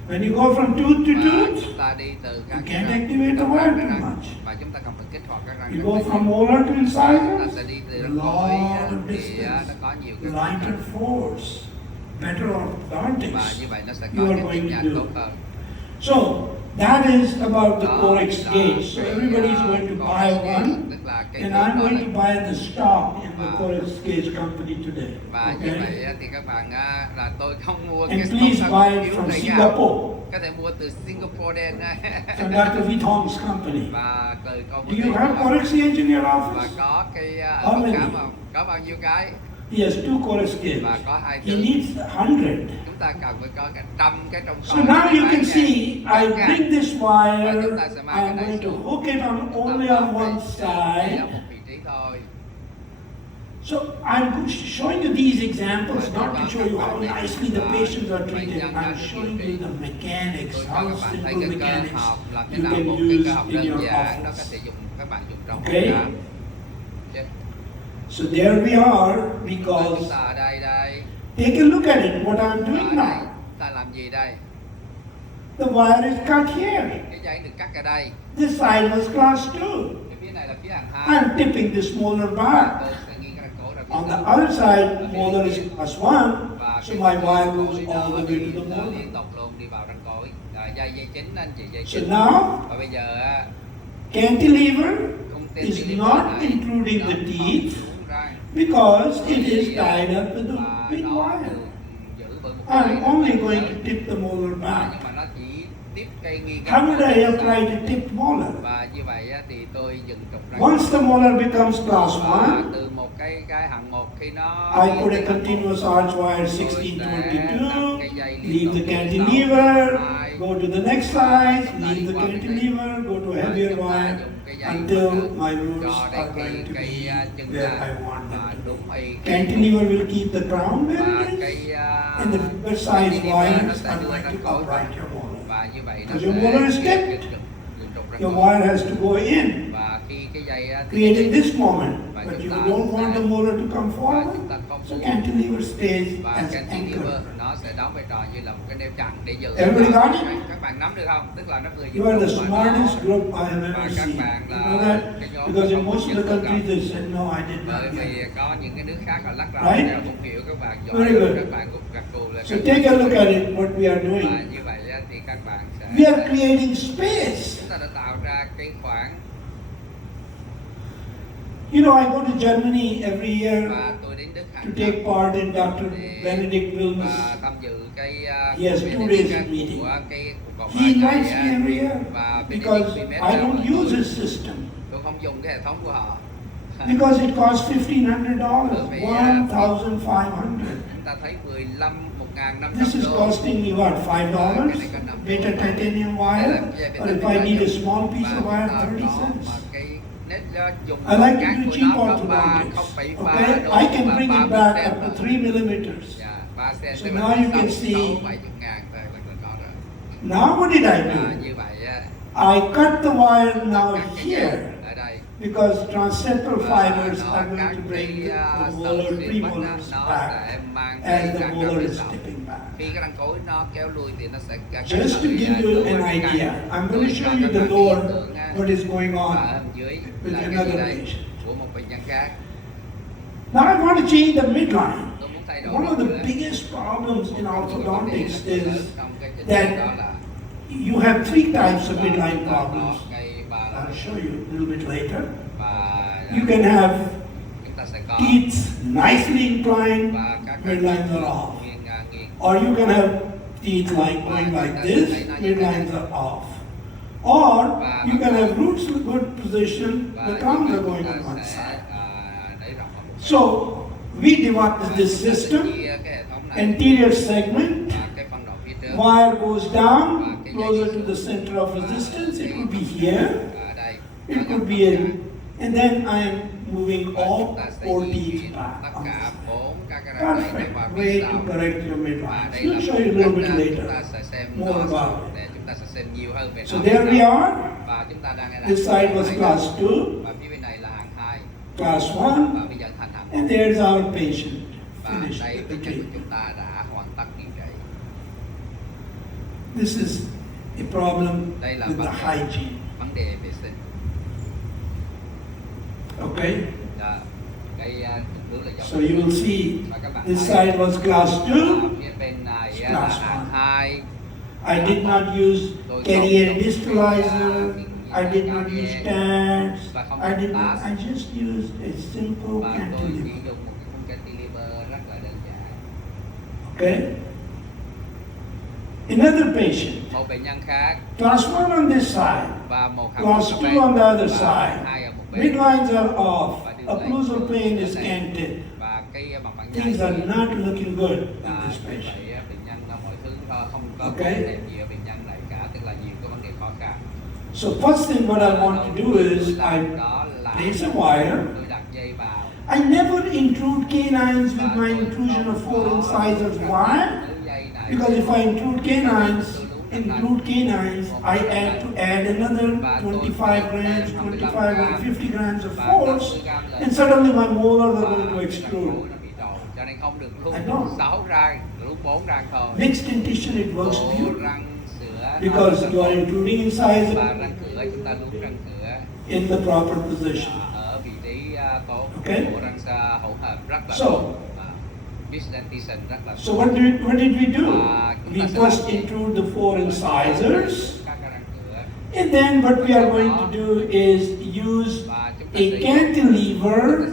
When you go from tooth to Và tooth, chúng ta đi từ các you cái can't răng activate the đầu wire răng too ra răng much. và chúng ta cần phải kích hoạt các răng You rất go là from nhiều. molar to Và chúng ta incisors, sẽ đi từ răng cối lot of thì distance, nó có nhiều cái lighter khoảng cách force, better và orthodontics. như vậy nó sẽ You có are cái going tiếp to nhận do. tốt hơn. So that is about the Đó corex là gauge. So cái, everybody is going to buy corex gauge, one, tức là cái and gauge I'm đó going là- to buy the stock in the Và- corex gauge company today. và như Okay? vậy á, thì các bạn á, là tôi không mua And cái please stock buy cổ it phiếu from này cả. Singapore, Có thể mua từ Singapore đen á. from Dr. Vitong's company. Và từ công Do you have corex gauge in your và office? có cái How báo many? cáo không? Có bao nhiêu cái He has 2 corex gauge. và có 2 He thứ. needs 100. Chúng ta cần phải có cả 100 cái trong So kho now để you bán can ra. see, I bring this wire, Và chúng ta sẽ mang cái I'm này going to xuống. hook it on Chúng ta only bó on cái one đây side. ở một vị trí thôi. So I'm showing you these examples not to show you how nicely the patients are treated. I'm showing you the mechanics, Tôi cho how các bạn thấy simple cái cơ mechanics học làm thế you nào can một cái cơ use học in đơn your giản nó có office. thể dùng các bạn dùng trong Okay. phòng khám. Yes. So there we are, Và chúng because ta ở đây take a look at it, what I'm và doing đây now. ta làm gì đây? The wire is cut here. Cái dây được cắt ở đây. This side was class 2. Cái phía này là phía hàng 2. I'm tipping this molar back. Tôi sẽ nghiêng cái răng cổ ra phía On the sau. other side, molar is class 1, Và so cái my wire cổ goes đó all the way đi to the molar. liên tục luôn đi vào răng cối. Dây chính anh chị dây So chính. now, Và bây giờ á, cantilever cung is cantilever not này including nó the không teeth xuống răng. because it is Thì, tied up with và the big nó wire. được giữ bởi một cái dây I'm rất only là going lớn. to tip the molar Và back. nhưng mà nó chỉ tiếp cây nghiêng How would I răng apply cổ. to tip molar? Và như vậy á, thì tôi dừng trục răng. Once the molar becomes class Và 1, từ một cái hạng một khi nó I đi put từ a hạng continuous một, arch wire tôi sẽ 1622, cái dây liên leave tục the từ cantilever, 6, 2, go to the next side, chúng ta leave đi the qua cái này. cantilever, go to Và heavier chúng ta wire dùng cái dây until mạnh my hơn roots cho đến are khi going to cái be chân where ta I want them to đúng be. y Cantilever will keep the crown where và it is, cái and the besides cantilever nó wires sẽ are đưa going răng to cối upright your molar. và như vậy nó Because sẽ your molar is dừng tipped. trục răng Your cối. wire has to go in, Và khi cái dây á, thì creating this moment, và but chúng you ta don't want the molar to come và forward, chúng ta không so muốn cantilever stays và as cantilever anchor. nó sẽ đóng vai trò như là một cái neo chặn để giữ. Everybody got it? Các bạn nắm được không? Tức là nó vừa You are the trục và smartest nó- group I have và ever các seen. bạn You là know that? cái nhóm Because in không most of nhất the tự countries động. they said, no, I did Bởi not vì get it. có những cái nước khác họ lắc đầu Right? đều không hiểu các bạn giỏi Very good. các bạn cũng gật gù là So take a look at it, what we are và doing. như vậy á, thì các bạn sẽ We are creating space. chúng ta đã tạo ra cái khoảng You know, I go to Germany every year và tôi đến Đức to hàng take năm part in Dr. và Benedict Wilmer's. tham dự cái He has cuộc 2 meeting days meeting. của cái cuộc họp He invites me every year và because Benedict I don't Wilmer use his system. tôi không dùng cái hệ thống của họ. Because it costs $1,500, Bởi vì, 1,500. Chúng ta thấy 1.500 This is đô. costing me what, $5? Beta titanium wire? Or if I need a small piece of wire, 30 cents? I like to do cheap orthodontics. Okay, I can bring it back up to 3 millimeters. So now you can see. Now what did I do? Như vậy á, I cut the wire now cắt cái dây here ở đây because transeptal fibers nó are going cắt to bring cái the sợi molar xuyên mắt á, premolars nó back sẽ mang as cái the răng ra molar bên is sau. stepping back. Khi cái răng cối nó kéo lui thì nó sẽ Just to give you an idea, I'm going to show you the lower, what is going và on. ở dưới with là cái another gì đây patient. của một bệnh nhân khác. Now I want to change the midline. Tôi muốn thay đổi One of điều the đó. biggest problems in Một trong những vấn đề orthodontics rất lớn is trong cái chỉnh that hình đó là you have 3 types of là midline chúng ta có problems. cái ba I'll loại show you a little bit later. và You can have chúng ta sẽ có teeth nicely inclined, và các cái midlines are off. nghiêng Or you can have teeth like going like this, midlines are off. Or you can have roots in good position, và the như crowns vậy are going chúng on ta one sẽ side. đẩy rộng ở một So we developed this và chúng ta sẽ system. chia cái hệ thống này Anterior segment, và cái phần đầu phía trước wire goes down closer to the center of resistance. It could be here, ở đây it could be in, and then I am moving và all chúng ta sẽ 4 di teeth chuyển back tất on cả this. 4 các cái răng này Perfect vào way phía to sau correct your và midlines. đây We'll là show you a little bit chúng later ta sẽ xem more nó about it. để chúng ta sẽ xem nhiều hơn về So nó there phía we sau. are. Và chúng ta đang ở This side was class 2. và phía bên này là hàng 2 class 1, và bây giờ thành hạng 1. and there's our patient Và finished đây with the bệnh nhân của treatment. chúng ta đã hoàn tất điều trị. This is a problem Đây là with the hygiene. vấn đề vệ sinh. Okay? Đó. Cái nước là do So you will see và các bạn this thấy side was class 2. phía bên này là Class hạng one. 2. I did not use carrier distalizer. I did not use stents. I just used a simple Và tôi chỉ cantilever. dùng một cái khung cantilever rất là đơn giản. Okay? Another patient, Một bệnh nhân khác class 1 on this side, và một hạng class một 2 bên on the other và side. hai ở một bên. Midlines are off. Và đường Occlusal lệch plane is này. canted. Và cái mặt phẳng Things are not looking good in và this vì patient. vậy bệnh nhân mọi thứ không có Okay. vấn đề gì ở bệnh nhân này cả, tức là nhiều cái vấn đề khó khăn. So first thing what I want to do is I Đó là place a wire. tôi đặt dây vào. I never intrude canines with my intrusion of 4 incisors. Why? Because if I include canines, I had to add another 25 grams, 25 and 50 grams of force, and suddenly my molars are going to extrude. Cho nên không được lúc I know. 6 răng, lúc 4 răng thôi. Next dentition it works Bộ beautifully răng sữa because you are intruding incisor và răng cửa chúng ta lúc răng cửa in the proper position. ở vị trí tốt. Okay. Bộ răng hỗn hợp rất là So, tốt. Mix dentition rất là So what did we do? chúng We ta sẽ first làm gì? intrude the 4 incisors, Các cái răng cửa and then what we are going to do is use và chúng ta a sẽ dùng cantilever,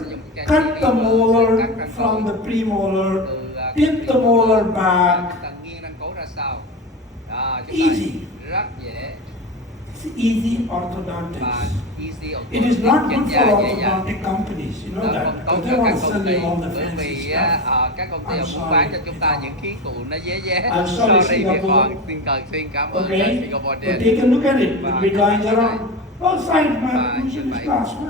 cut the molar from the premolar, tip the molar back. chúng ta nghiêng răng cố ra sau. Đó, chúng Easy. ta rất dễ It's easy và orthodontics. easy It is not trên good da for dễ dàng. orthodontic companies, you know Nó that, không tốt because cho they các want to công sell ty you all the bởi fancy vì stuff. các công ty I'm họ muốn sorry, bán cho chúng ta Vietnam. những khí cụ nó dễ dễ. I'm sorry, Việt Singapore. Hoàng xin cảm ơn Okay, Singapore but đến. take a look at it. The Và midlines are on both sides. My và như occlusion is vậy class 1.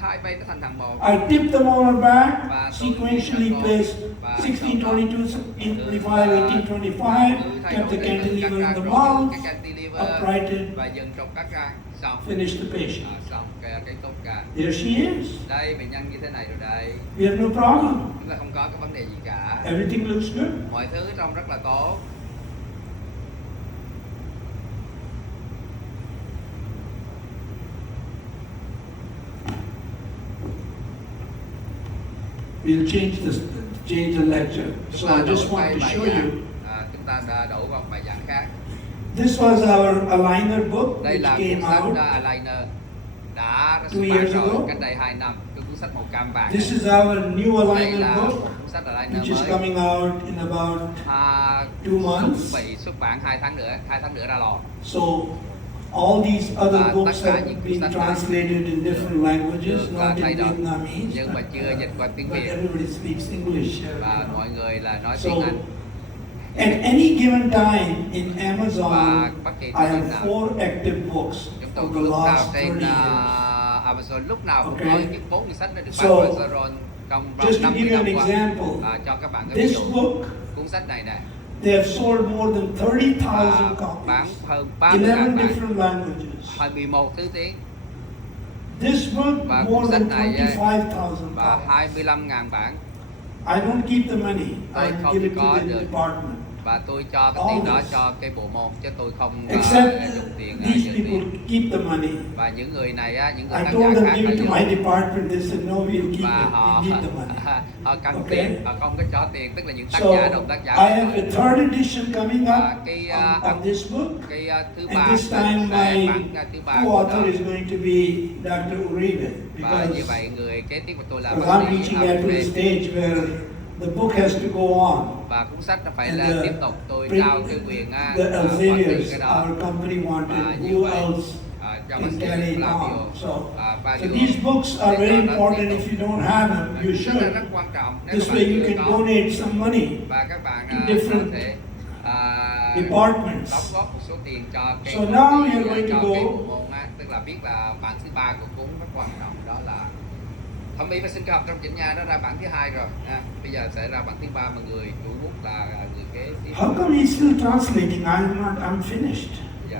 hai bên nó thành thằng một. I tip the molar back, Và tôi sequentially nghiêng place và 16, 22, 25, 18, 25, cứ thay kept đổi the từng cantilever in răng the rồi mouth, cái cantilever uprighted, và dừng trong các răng xong. finish the patient. Xong cái tốt ca. There she is. Đây bệnh nhân như thế này rồi đây. We have no problem. Chúng ta không có cái vấn đề gì cả. Everything looks good. Mọi thứ trông rất là tốt. We'll change the lecture. Chúng So ta I đổi just want cái to bài show giảng. you. Chúng ta đã đổi qua một bài giảng khác. This was our aligner book Đây which là came cuốn sách out. Aligner đã Two xuất bản years rồi ago. cách đây 2 năm. Cái cuốn sách màu cam vàng. This is our new Đây aligner là book cuốn sách Aligner which is mới. coming out in about 2 months. Chuẩn bị xuất bản 2 tháng nữa ra lò. So all these other Và books tất cả have những cuốn been sách này translated in different languages, được not thay in đổi Vietnamese, nhưng mà chưa dịch qua tiếng but Việt everybody speaks English. và mọi người là nói So tiếng Anh. at any given time in Và Amazon, bất kỳ I thời điểm have nào 4 active books chúng tôi of có the lúc nào last trên 30 years. Amazon lúc nào cũng Okay. có những 4 cuốn sách đã được So, bán trên Amazon trong vòng Just to 50 give you năm an qua. example, Cho các bạn cái ví this dụ, book, cuốn sách này nè they have sold more than 30,000 bán copies, hơn 11 30.000 bản, different languages. 11 thứ tiếng This book, Và cuốn more sách than này 25,000 và copies. 25.000 bản. I don't keep the money. Tôi I không give it có to the được. department. Và tôi cho cái tiền đó Always. cho cái bộ môn chứ tôi không Except dùng tiền these dự people tiền. keep the money. Và những người này những người I tác told giả them khác give là it to dùng my department. They said no, we'll keep và it. họ We need the money. họ cần Okay. tiền, họ không có cho tiền, tức là những tác So giả đồng tác giả. I have a third edition coming Và up cái of this book. cái thứ And ba this time my bản thứ ba của co-author nó. is going to be Dr. Uribe Và như because vậy người kế tiếp của tôi là I'm bác sĩ reaching at the Uribe. stage where the book has to go on. Và cuốn sách nó phải And là the tiếp tục, tôi print- trao cái quyền the phát triển Elseviers, cái đó. our company Và wanted. như Who vậy else cho bác can sĩ carry it Flavio on? So Flavio these books are sẽ very cho nó important. tiếp If tục. you don't have them, you Rất là should. rất quan trọng. Nếu This các bạn way you chưa can có donate some money và các bạn to có different thể departments. đóng góp một số tiền cho cái So now công ty, you're going cho to cái go- bộ môn tức là biết là bản thứ ba của cuốn rất quan trọng, đó là thẩm mỹ và sinh cơ học trong chỉnh nha. Nó ra bản thứ 2 rồi bây giờ sẽ ra bản thứ 3 mà người chủ bút là người kế tiếp. How come he's still translating? I'm finished. Dạ.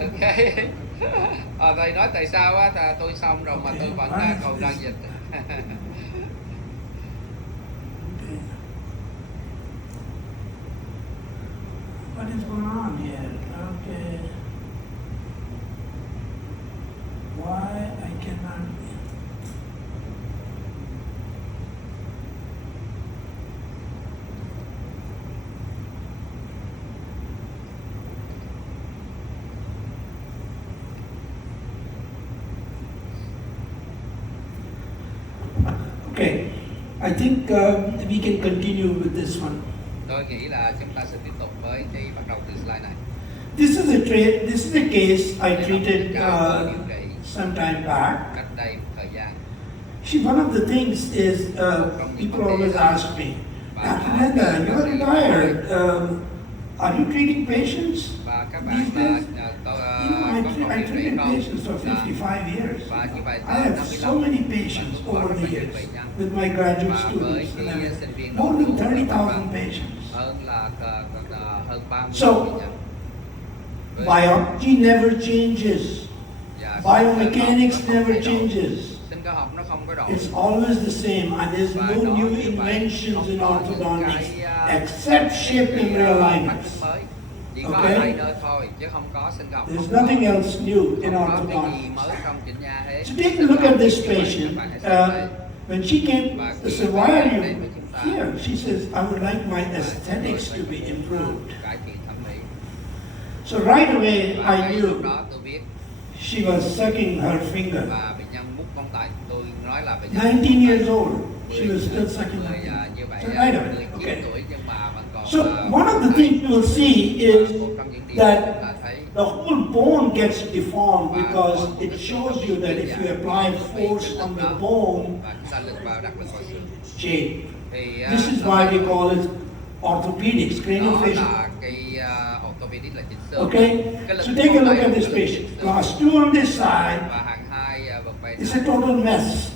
Ok. Thầy nói tại sao á, tôi xong rồi mà tôi vẫn còn đang dịch. What is going on here? Okay. Why I cannot... Okay, I think we can continue with this one. Tôi nghĩ là chúng ta sẽ tiếp tục với cái bắt đầu từ slide này. This is a case I treated some time back. Cách đây một thời gian. See, one of the things is people always ask me, Dr. Nanda, you're retired. Are you treating patients Và các bạn these days? I có treated không? patients for 55 years. Và như vậy I have so many patients over the years with my graduate students. More than 30,000 patients. Hơn là hơn 30 So, biology never changes. Biomechanics never changes. Sinh cơ học nó không có đổi. It's always the same, and there's no new inventions in orthodontics except shape and realignments. Chỉ có ở đây nơi thôi, chứ không có sinh cơ học. There's nothing else new in Không có cái gì orthodontics. mới trong chỉnh nha hết. So take a look at this patient. When she came, I said, why are you here? She says, I would like my aesthetics to be improved. Cải thiện thẩm mỹ. So right away, I Lúc knew đó tôi biết she was sucking her finger. và bệnh nhân mút ngón tay. Tôi nói là bệnh nhân 19 years old, she was still sucking her finger. như vậy, So right away, 19 okay. tuổi nhưng mà vẫn còn. So one of the things you will see is một trong những điều that chúng ta thấy the whole bone gets deformed because it shows you that if you apply force on the bone, và chúng ta lực vào đặt lực vào xương. shape. Thì This is why we call it orthopedics, đó craniofacial. là cái orthopedic là chỉnh xương. Okay, Cái lực so take a ngón look tay at là this lực patient. chỉnh xương. Class 2 on this side Và hạng 2 vật bên is a total mess.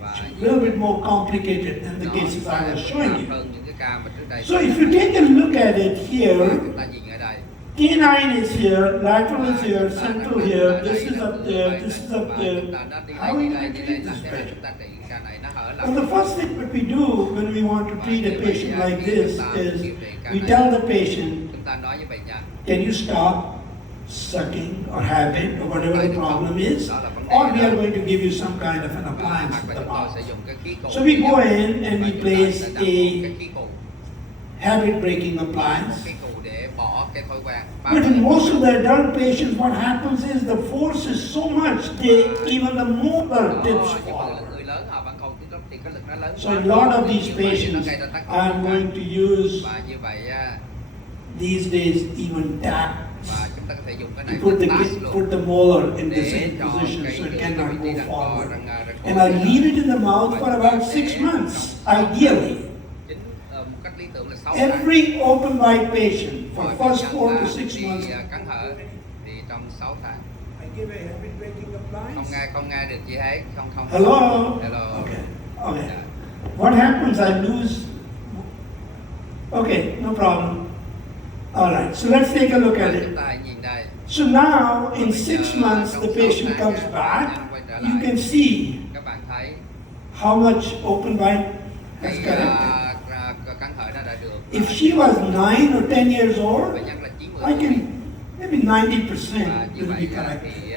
và A little bit more complicated than the cases I was showing you. hơn những cái ca mà trước đây. So if you take a look at it here, Chúng ta nhìn ở đây. canine is here, lateral is here, central here, this is up there, this is up there. How are you going to treat this patient? Well, the first thing that we do when we want to treat a patient like this is we tell the patient, Chúng ta nói với bệnh nhân can you stop sucking or habit or whatever the problem is, or we are going to give you some kind of an appliance hoặc in là the chúng tôi mouth. sẽ dùng cái khí cụ. So we go in and we place a cái khí cụ habit breaking appliance. cái cụ để bỏ cái thói quen. But in most of the adult patients, what happens is the force is so much, even the molar tips Nhưng mà forward. người lớn họ vẫn còn tiếp tục thì cái lực nó lớn. So a lot of these patients, I'm going to use Và như vậy these days even tap và chúng ta có thể dùng cái to này put test luôn. the molar in the Để same cho position cái so it cái cannot vị go trí răng co, forward. răng And I leave it in the mouth for about 6 months, ideally. Chính một cách lý tưởng là 6 tháng. Every open bite patient for Rồi first bệnh 4 nhân to 6 đi months. cắn hở thì trong 6 tháng I give a habit breaking appliance. không nghe được gì hết, không. Hello. Hello. Okay. Okay. Yeah. What happens? I lose. Okay, no problem. All right. So let's take a look at Chúng it. ta nhìn đây. So now, in 6 months, the patient comes back. You can see Các bạn thấy how much open bite has cái corrected. cắn hở nó đã được. If she was 9 or 10 years old, Bệnh nhân là 90 I can maybe 90% và như will be vậy corrected. thì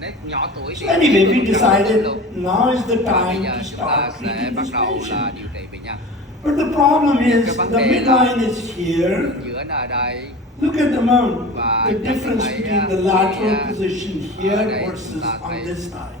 nếu nhỏ tuổi So anyway, we decided luôn. now is the Và bây time giờ to chúng ta start sẽ treating bắt this đầu là patient. điều trị bệnh nhân. But the problem is Cái vấn the đề là midline is here. giữa nó ở đây Look at the mount, và the chúng difference thấy, between the cái, lateral position ở here đây versus chúng ta on thấy this side.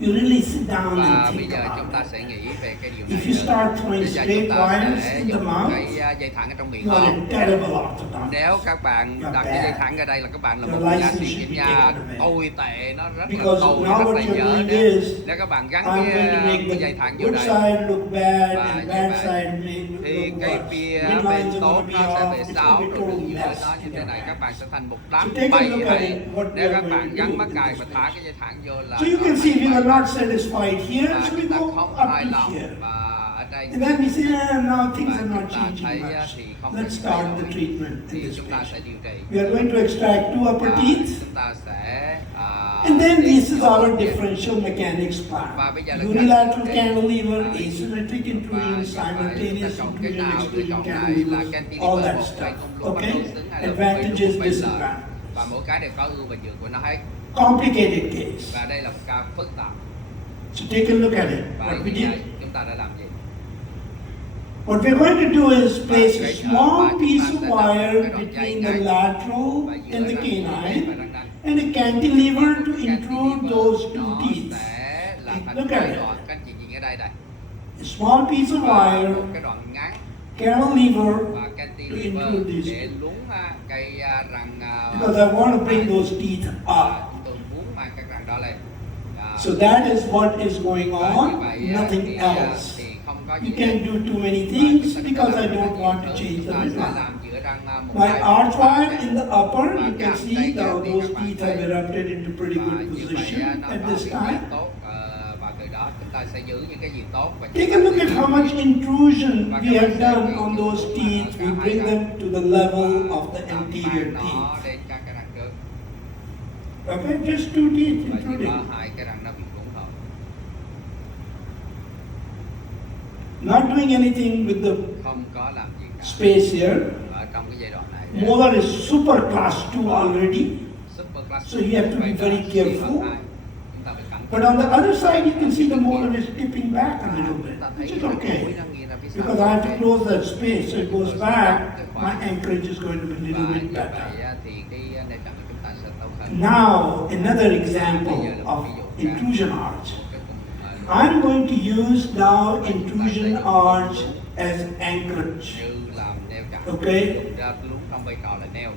You really sit down và and bây think giờ about chúng ta it. sẽ nghĩ về cái điều If này. you start throwing Bây giờ straight chúng ta wires sẽ in the dùng mouth, cái dây thẳng ở trong miệng you are không? a terrible orthodontist. Nếu các bạn You're đặt cái dây bad. thẳng ở đây là các bạn là Your một nhà license sĩ should chỉnh be nha taken away. tồi tệ, nó rất là Because tồi, now rất what là you're dở. doing Nếu is, nếu các bạn gắn I'm going to cái make dây the thẳng vô good đây side look bad và and như bad vậy side thì look cái worse. phía Midlines bên are tốt going to be nó sẽ off, bị it's xáo, going to rồi be đường total dưới mess nó như in thế your này, mouth. các bạn sẽ thành một So đám take a bầy look at vậy. it, what we Nếu are các going bạn to gắn do mắc in cài this và thả cái dây thẳng vô là So you nó can see thành we bầy. were not satisfied here, Và so we chúng ta go không up hài to lòng here. và ở đây đây And then we say, now things và are not chúng ta changing thấy much. thì không Let's thay start đổi, the treatment in thì this chúng ta sẽ patient. điều trị. We are going to extract 2 upper Và teeth. chúng ta sẽ And then this is our và differential mechanics Và bây giờ plan. là Unilateral cái- cantilever, và asymmetric intrusion, và simultaneous chọn cái intrusion, nào, exclusion chọn này là cantilever, cantilever all that một stuff. bên không luôn, Okay? bắt đối xứng hay là một bên Advantages, luôn, một bên lời. disadvantages. Và mỗi cái đều có ưu và nhược của nó hết. Complicated case. Và đây là một ca phức tạp. So take a look at it. Và What we hiện nay did. chúng ta đã làm gì? What we're going to do is place a small piece of wire between the lateral Và giữa and the răng môi và canine răng nanh. and a cantilever to intrude those two Nó teeth. sẽ là thành Look at hai it. đoạn, các anh chị nhìn ở đây này. A small piece of Và wire, một cái đoạn ngắn cantilever, và to cantilever include these để two. lún cây răng Because I want to bring those teeth và up. chúng tôi muốn mang các răng đó lên. So that is what is going Và như on, vậy nothing thì else. không có You gì can't hết. do too many Và things chúng ta because I làm don't rất want nhiều to thứ. change Chúng the ta sẽ midline. làm giữa răng một My hai arch ba wire này. in the upper, Và you cái can hàm see tay that đầu tiên those các bạn teeth have thấy. erupted into pretty Và good như vậy position nó at có this vị time. trí tốt và từ đó chúng ta sẽ giữ những cái gì tốt và Take a look at how much intrusion we have done on those teeth. We bring them to the level of the anterior nó teeth. lên các cái răng trước Okay, just 2 teeth và chỉ có intruding. hai cái răng nó bị cuốn thôi. Not doing anything with the Không có làm gì cả space here. ở trong cái giai đoạn này. Molar is super class 2 already. Super class So you have to be very careful. Chúng ta phải cẩn thận. But on the other side, you can see the molar is tipping back a little bit, which is okay. Because I have to close that space, so it goes back, my anchorage is going to be a little Và bit như better. vậy thì cái nền tảng của chúng ta sẽ tốt hơn. Now, another example of intrusion arch. I'm going to use now intrusion arch as anchorage. Như làm neo chặn. Okay. Ra lún trong vai trò là neo.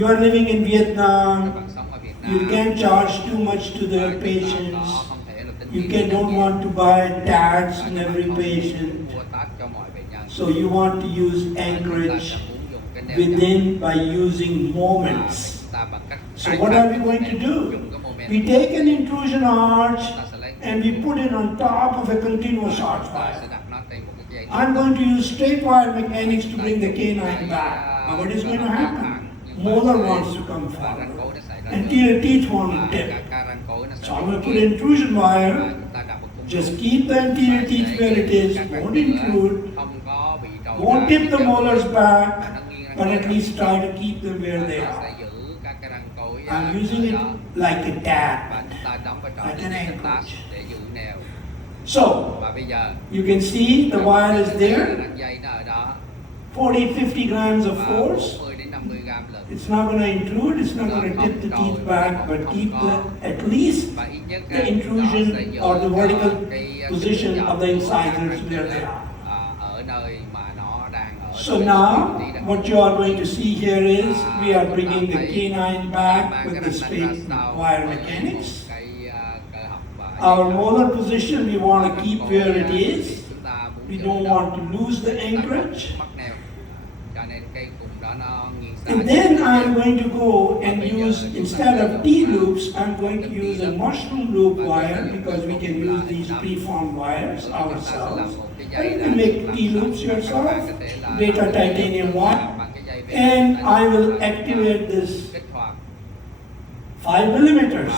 You are living in Vietnam. Các bạn sống ở Việt Nam. You can't charge too much to và their chúng ta patients. không thể là tính You tiền can cho don't nhân want to buy tags viên. in Và các every bạn không patient. mua tag cho mọi bệnh nhân. So you want to use Và chúng ta anchorage sẽ muốn dùng cái neo chặn. within by using Và moments. chúng ta bằng cách So khai what thác are we cái going to moment, do? dùng cái moment. We take an intrusion arch Chúng ta sẽ lấy and we put it on top of a continuous arch chúng ta sẽ wire. đặt nó trên một cái dây. I'm going to use straight wire mechanics to bring the canine back. Now what is going to happen? Molar wants to come Và răng forward. cối nó sẽ ra Anterior teeth want và to dip. các răng cối nó sẽ So I'm going to đi put intrusion và wire. chúng ta đặt một cung Just rút. keep the anterior Và teeth sẽ where it is. các răng Won't cửa intrude. không có bị trồi Won't ra tip khi the kéo molars cửa. back. Và nó nghiêng răng But cối at ra. least try to keep them where Và they nó sẽ are. giữ các cái răng cối I'm using it đó. like a Và tab. chúng ta đóng vai trò Like như an cái tag anchorage. để giữ nèo. So Và bây giờ you can see the wire is there. răng dây nó ở đó. 40-50 grams of Và force. 40 đến 50 gram lực. It's not going to intrude. It's not going to tip the teeth back, but keep at least Và ít nhất the nó intrusion sẽ giữ or the vertical cái position sự of the dọc của các incisors răng where cửa they are. ở nơi mà nó đang ở. So now, what you are going to see here is we are bringing the canine back with the straight wire mechanics. Our molar position we want to keep where it is. We don't want to lose the anchorage. And then I'm going to go and use, instead of T-loops, I'm going to use a mushroom loop wire because we can use these preformed wires ourselves. And you can make T-loops yourself, beta titanium one. And I will activate this 5 millimeters.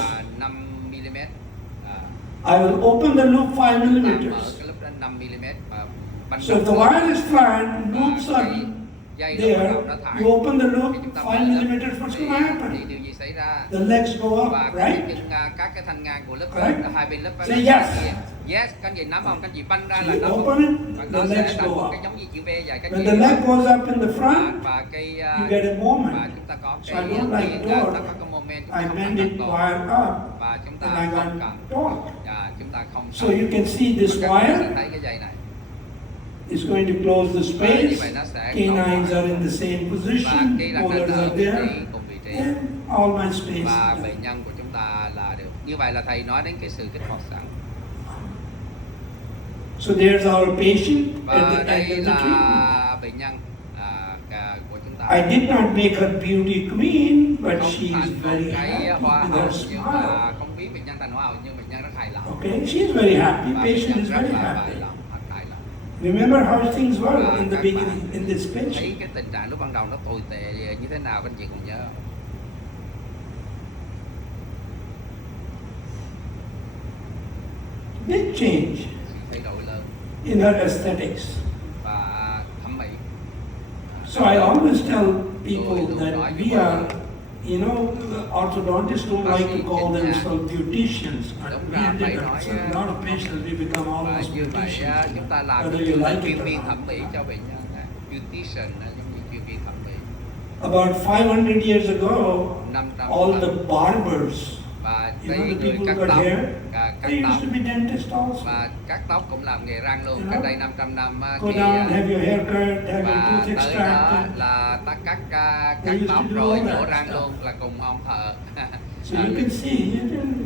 I will open the loop 5 millimeters. So if the wire is flat, loops are there, you open the loop 5 millimeters, what's going to happen? The legs go up, right? Các cái thanh ngang của lớp Right. hai bên lớp Say yes. Yes, các gì nắm không? Các gì banh ra So là you nó open it, và the nó sẽ legs thành go một up. cái giống như chữ V dài các When chị. the leg goes up in the front, Và cái you get a và moment. chúng ta có So cái I don't like nó torque. có cái moment chúng I ta không bend cần it torque. wire up, Và chúng ta and I không got cần torque. chúng ta không So you can see this Và các bạn sẽ wire thấy cái dây này. is going to close the Và như space. vậy nó sẽ Canines are in the same và position, cái răng molars nanh ở are vị there, trí cùng vị trí. and all my space Và is there. bệnh nhân của chúng ta là được. Như vậy là thầy nói đến cái sự kích hoạt sẵn. So there's our patient at Và the đây end of the treatment. là bệnh nhân của chúng ta. I did not make her beauty queen, but Không she's thành very một cái happy hoa with hậu her nhưng smile. mà không biết bệnh nhân thành hoa hậu nhưng bệnh nhân rất hài lòng. Okay, she's very happy. Và bệnh Patient nhân is rất very là happy. hài lòng, rất hài lòng. Remember how things were Và in the các beginning bạn in this thấy picture. cái tình trạng lúc ban đầu nó tồi tệ như thế nào, các anh chị còn nhớ không? Big change Sự thay đổi lớn in her aesthetics. và thẩm mỹ. So I always tell people Tôi luôn that nói we với are, you know, orthodontists don't like to call themselves beauticians, but Đúng we ra ended phải up, nói a lot of patients, we become và almost như vậy beauticians, chúng ta làm whether như you là like it chuyên or viên not. thẩm mỹ cho bệnh nhân, beautician giống như chuyên viên thẩm mỹ. About 500 years ago, 500 all năm the barbers, và you know, cái the người people cắt who cut tóc, hair, cắt they tóc used to be dentists also. và cắt tóc cũng làm nghề răng luôn. You Cách know, đây 500 năm Go down, have your hair cut, have your và tooth tới đó extracted. là ta cắt They used to tóc do rồi all nhổ that răng stuff. luôn là cùng ông thợ. So you can see,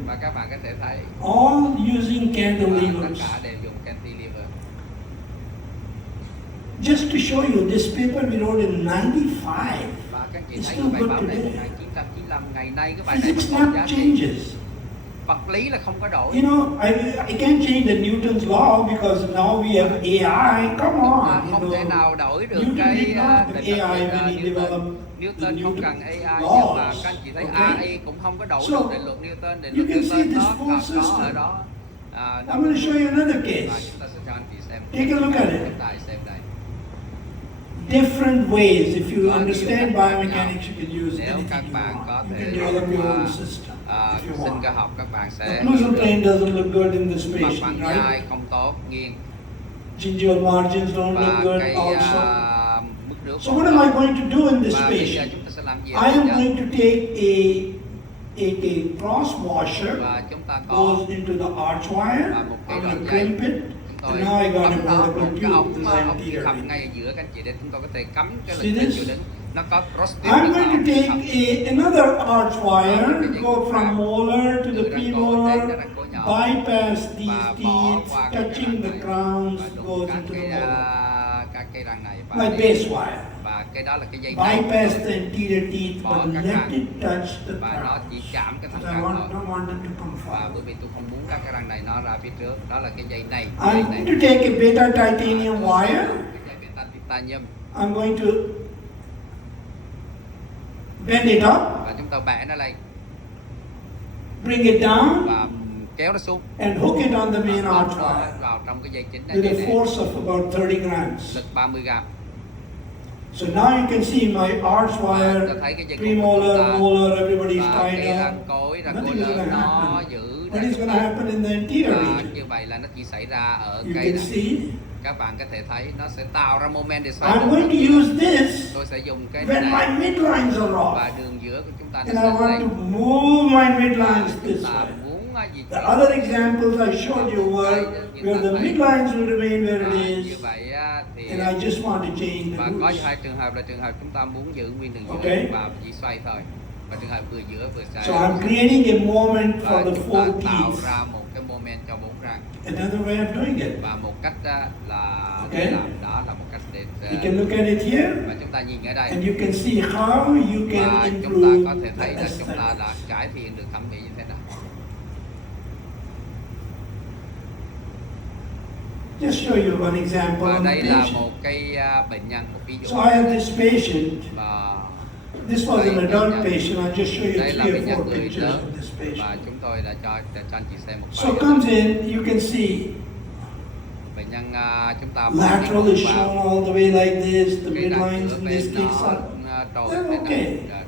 Và các bạn có thể thấy all using tất cantilevers. cả đều dùng cantilever. Just to show you, this paper we wrote in 95. Và các chị It's thấy still bài good báo này today. 1995, ngày nay cái bài này Physics vẫn còn giá never trị. changes. Vật lý là không có đổi. You know, I can't change the Newton's law because now we have AI. Come Chúng on, ta you không thể know. nào đổi được Newton cái did not have định luật AI when he Newton. developed the Newton không cần Newton's AI, nhưng mà laws. các anh chị thấy Okay? AI cũng không có đổi So, được định luật Newton. Định you luật can see Newton this nó whole có ở system. đó. I'm going to show you another Và case. chúng ta sẽ cho anh chị xem. Take a look at it. Chúng ta hãy xem đây. Different ways. If you Có nhiều understand cách khác biomechanics, you can use Nếu anything các you bạn want. có You thể can develop your own system if you sinh want. cơ học, các bạn The sẽ occlusal plane doesn't look good in this mặt patient, bằng right? nhai không tốt, nghiêng Gingival margins don't look và good cái also. mức nước. So what am I going to do in this Và bây giờ patient? chúng ta sẽ làm gì? I am going to take a cross washer, Và chúng ta có goes into the arch wire. và một cái I'm đoạn going to dây. crimp it. Chúng And tôi now I got a cắm nó vertical một cái tube ống designed ống here. hầm ngay ở giữa các anh chị để chúng tôi có thể cắm cái See lực this? chịu đứng. Nó có cross tip. I'm going to take another arch wire, go from molar to the từ răng cổ premolar, đến cái răng cổ nhỏ bypass these và bỏ teeth, qua cái touching răng the này crowns, và đụng goes các into the cái molar. các cây răng này và My đi- base wire. và cái đó là cái dây Bypass nóng the anterior teeth, bỏ but các let răng it touch the và nó crown. chỉ chạm cái thằng Because I răng thôi. don't want them to come Và forward. bởi vì tôi không muốn các cái răng này nó ra phía trước, đó là cái dây này. I'm going to take a beta titanium wire. Cái dây beta titanium I'm going to bend it up, và chúng ta bẻ nó lên bring it down, và kéo nó xuống and hook it on the main và arch bấm nó wire vào trong cái dây chính này with a nè, force of about 30 grams. lực 30 gram. So now you can see my arch Cho wire, thấy cái dây của premolar, chúng ta molar, everybody's và tied cái up. răng cối, răng Nothing cối is going lớn to nó happen. giữ What răng is chúng going to ta. happen in the anterior Và region? như vậy là nó chỉ xảy ra ở You cây can này. see. Các bạn có thể thấy nó sẽ tạo ra moment để I'm going to use this tôi sẽ dùng cái when này my midlines are và off. đường giữa của chúng ta And nó I sẽ want lên. to move my Và midlines chúng this ta way. muốn gì The other examples I showed you were where the midlines will remain where it như is, vậy thì and I just want to change the và có roots. hai trường hợp là trường hợp chúng ta muốn giữ nguyên đường giữa Okay. và chỉ xoay thôi, và trường hợp vừa giữa vừa xoay. So I'm creating a moment Và for the chúng ta four tạo teeth. ra một cái moment cho 4 răng. Another way of doing it. Và một cách là Okay. để làm đó là một cách để You can look at it here, và chúng ta nhìn ở đây and you can see how you và can chúng ta improve có thể the thấy là chúng ta aesthetic. đã cải thiện được thẩm mỹ như thế nào. Just show you an example Và of a đây là patient. một cái bệnh nhân, một ví dụ. So I have this patient. Và This was an đây adult là- patient. I'll just show you đây là 3 bệnh or nhân 4 người pictures lớn of this và patient. chúng tôi đã cho anh chị xem một So vài comes in, you can see bệnh nhân chúng ta lateral is shown all the way like this. The cái răng midlines cửa in this bên case nó are. trồi They're thế okay. này.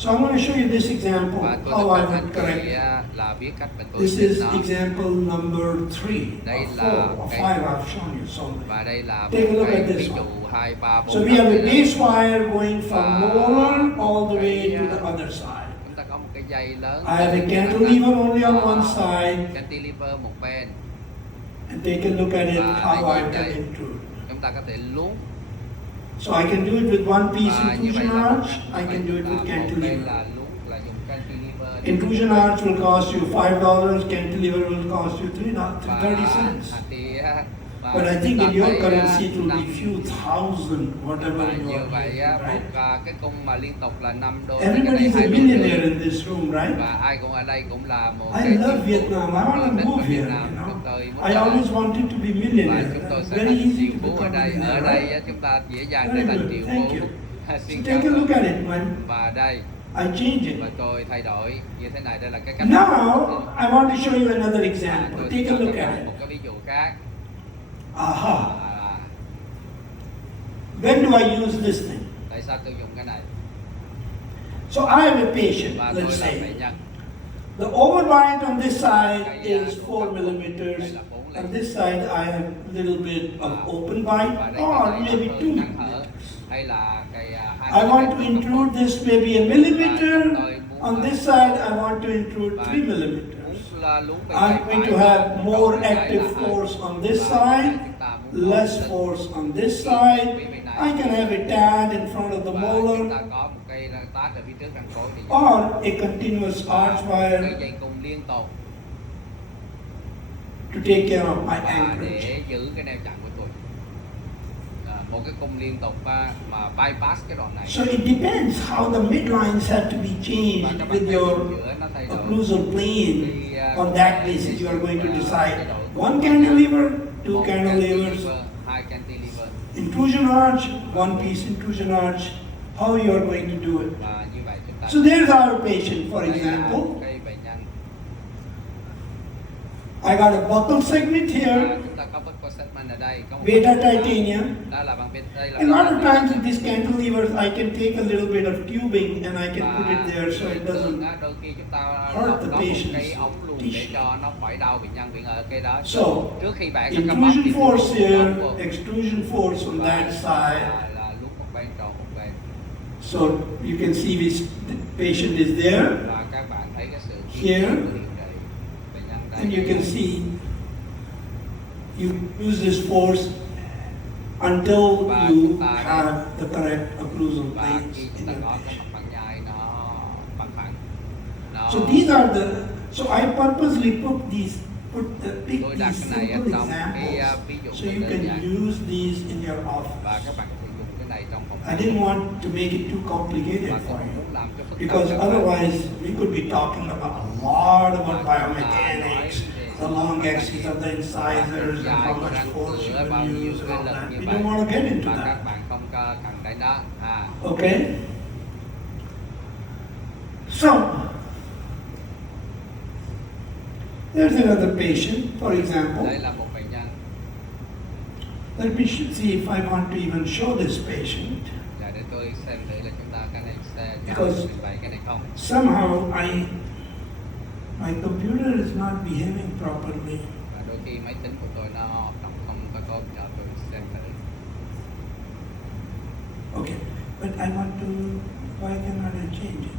So I'm going to show you this example Và tôi how I sẽ cho would anh correct chị it. là biết cách mình tôi This xin is nó. example number 3 Đây or là 4 or cái- 5 I've shown you so many. Và đây là một Take a look cái at this ví dụ one. 2, 3, 4. So we have a base wire going from Và molar all the way cái, to the other side. Chúng ta có một cái dây lớn. I have a cantilever only on one side. Cantilever một bên. And take a look at it, Và how đây I nhìn can đây. intrude. Chúng ta có thể luống So I can do it with one piece và như vậy intrusion là arch. I can do it with một bên cantilever. là luống là dùng cantilever. Intrusion arch will cost you $5. Cantilever will cost you $30 và cents. thì Và But I think chúng in ta your thấy, currency it will be năm- few thousand, whatever và you như are vậy paying, một right? cái cung mà liên tục là 5 đô, thì cái Everybody này is a 2 đô millionaire rưỡi. in this room, right? Và ai cũng ở đây cũng là một I cái love triệu phú. Vietnam. I want Tôi to đến move Việt here, Nam, you chúng know. tôi muốn I ra always đây. wanted to be Và millionaire. chúng tôi sẽ Very thành easy triệu to phú ở become a đây. Ở millionaire, đây right? chúng ta dễ dàng Very trở thành good. triệu Thank phú. you. So Xin take a cảm look ơn. at it, man. Và đây, I change it. và tôi thay đổi như thế này. Đây là cái cách. Now, I want to show you another Và example. tôi Take cho a look các at bạn it. một cái ví dụ khác. Aha. À, When do I use this thing? tại sao tôi dùng cái này? So I have a patient, Và tôi let's là say. bệnh nhân. The overbite on this side Cái, is độ 4 cong millimeters. đây là 4 On ly. this side, I have a little bit of Và- open và bite, đây or cái này maybe là 2 hơi ngắn hở, millimeters. hay là cái I want to intrude this maybe a millimeter. On this side, I want to intrude 3 millimeters. I'm going to have more active force on this side, less force on this side. I can have a tad in front of the Chúng molar, ta có một cây tát ở phía trước răng cối thì or a continuous arch cây wire dây cung liên tục to take care of my và anchorage. để giữ cái neo chặn của tôi. Một cái cung liên tục mà bypass cái đoạn này. So it depends how the midlines have to be Và changed các bạn with thấy your giữa nó thay đổi. occlusal plane. On that basis, you are going to decide one cantilever, two Một cantilevers, hai cantilever. intrusion arch, one piece intrusion arch, how you are going to do it. Và như vậy chúng ta. So there's our patient, for Đây là example. cây bệnh nhân. I got a buccal segment Và here, chúng ta có buccal segment ở đây, có một beta buccal titanium. đó là bằng đây là A lot of times with these cantilevers, I can take a little bit of tubing and I can put it there so it doesn't. đôi khi chúng ta hurt lọc the nó một patient's cái ống luồn để tissue. cho nó khỏi đau bệnh nhân, vì ở cây đó So, trước khi bạn có cắm bắp intrusion thì force here, luồn vào. extrusion force on Và that side. là lúc một bên tròn một bên. So you can see this the patient is there, Và các bạn thấy cái sự Here. của điều trị bệnh nhân đây. and you can see you use this force until Và you chúng ta have the correct occlusal và planes khi chúng in ta your có cái patient. mặt phẳng nhai nó bằng phẳng. Nó So these are the. So I purposely pick tôi đặt these cái này ở simple trong cái examples ví dụ so you đơn can giản use these in your và office. các bạn có thể dùng cái này trong phòng I didn't want to make it too complicated và for tôi you muốn làm cho phức tạp because cho bạn. otherwise we could be talking about a lot about biomechanics, the long axis of the incisors, and how much force you bao can nhiêu use and cái all lực that. như We vậy don't want to get into và that. các bạn không cần đến đó. Okay? So, there's another patient, for example. Đây là một bệnh nhân. Let me see if I want to even show this patient. Dạ, để tôi xem thử là chúng ta có nên sẽ Because- trình bày cái này không. Somehow my computer is not behaving properly. Và đôi khi máy tính của tôi nó hoạt động không có tốt, cho tôi xem thử. Okay, but I want to, why cannot I change it?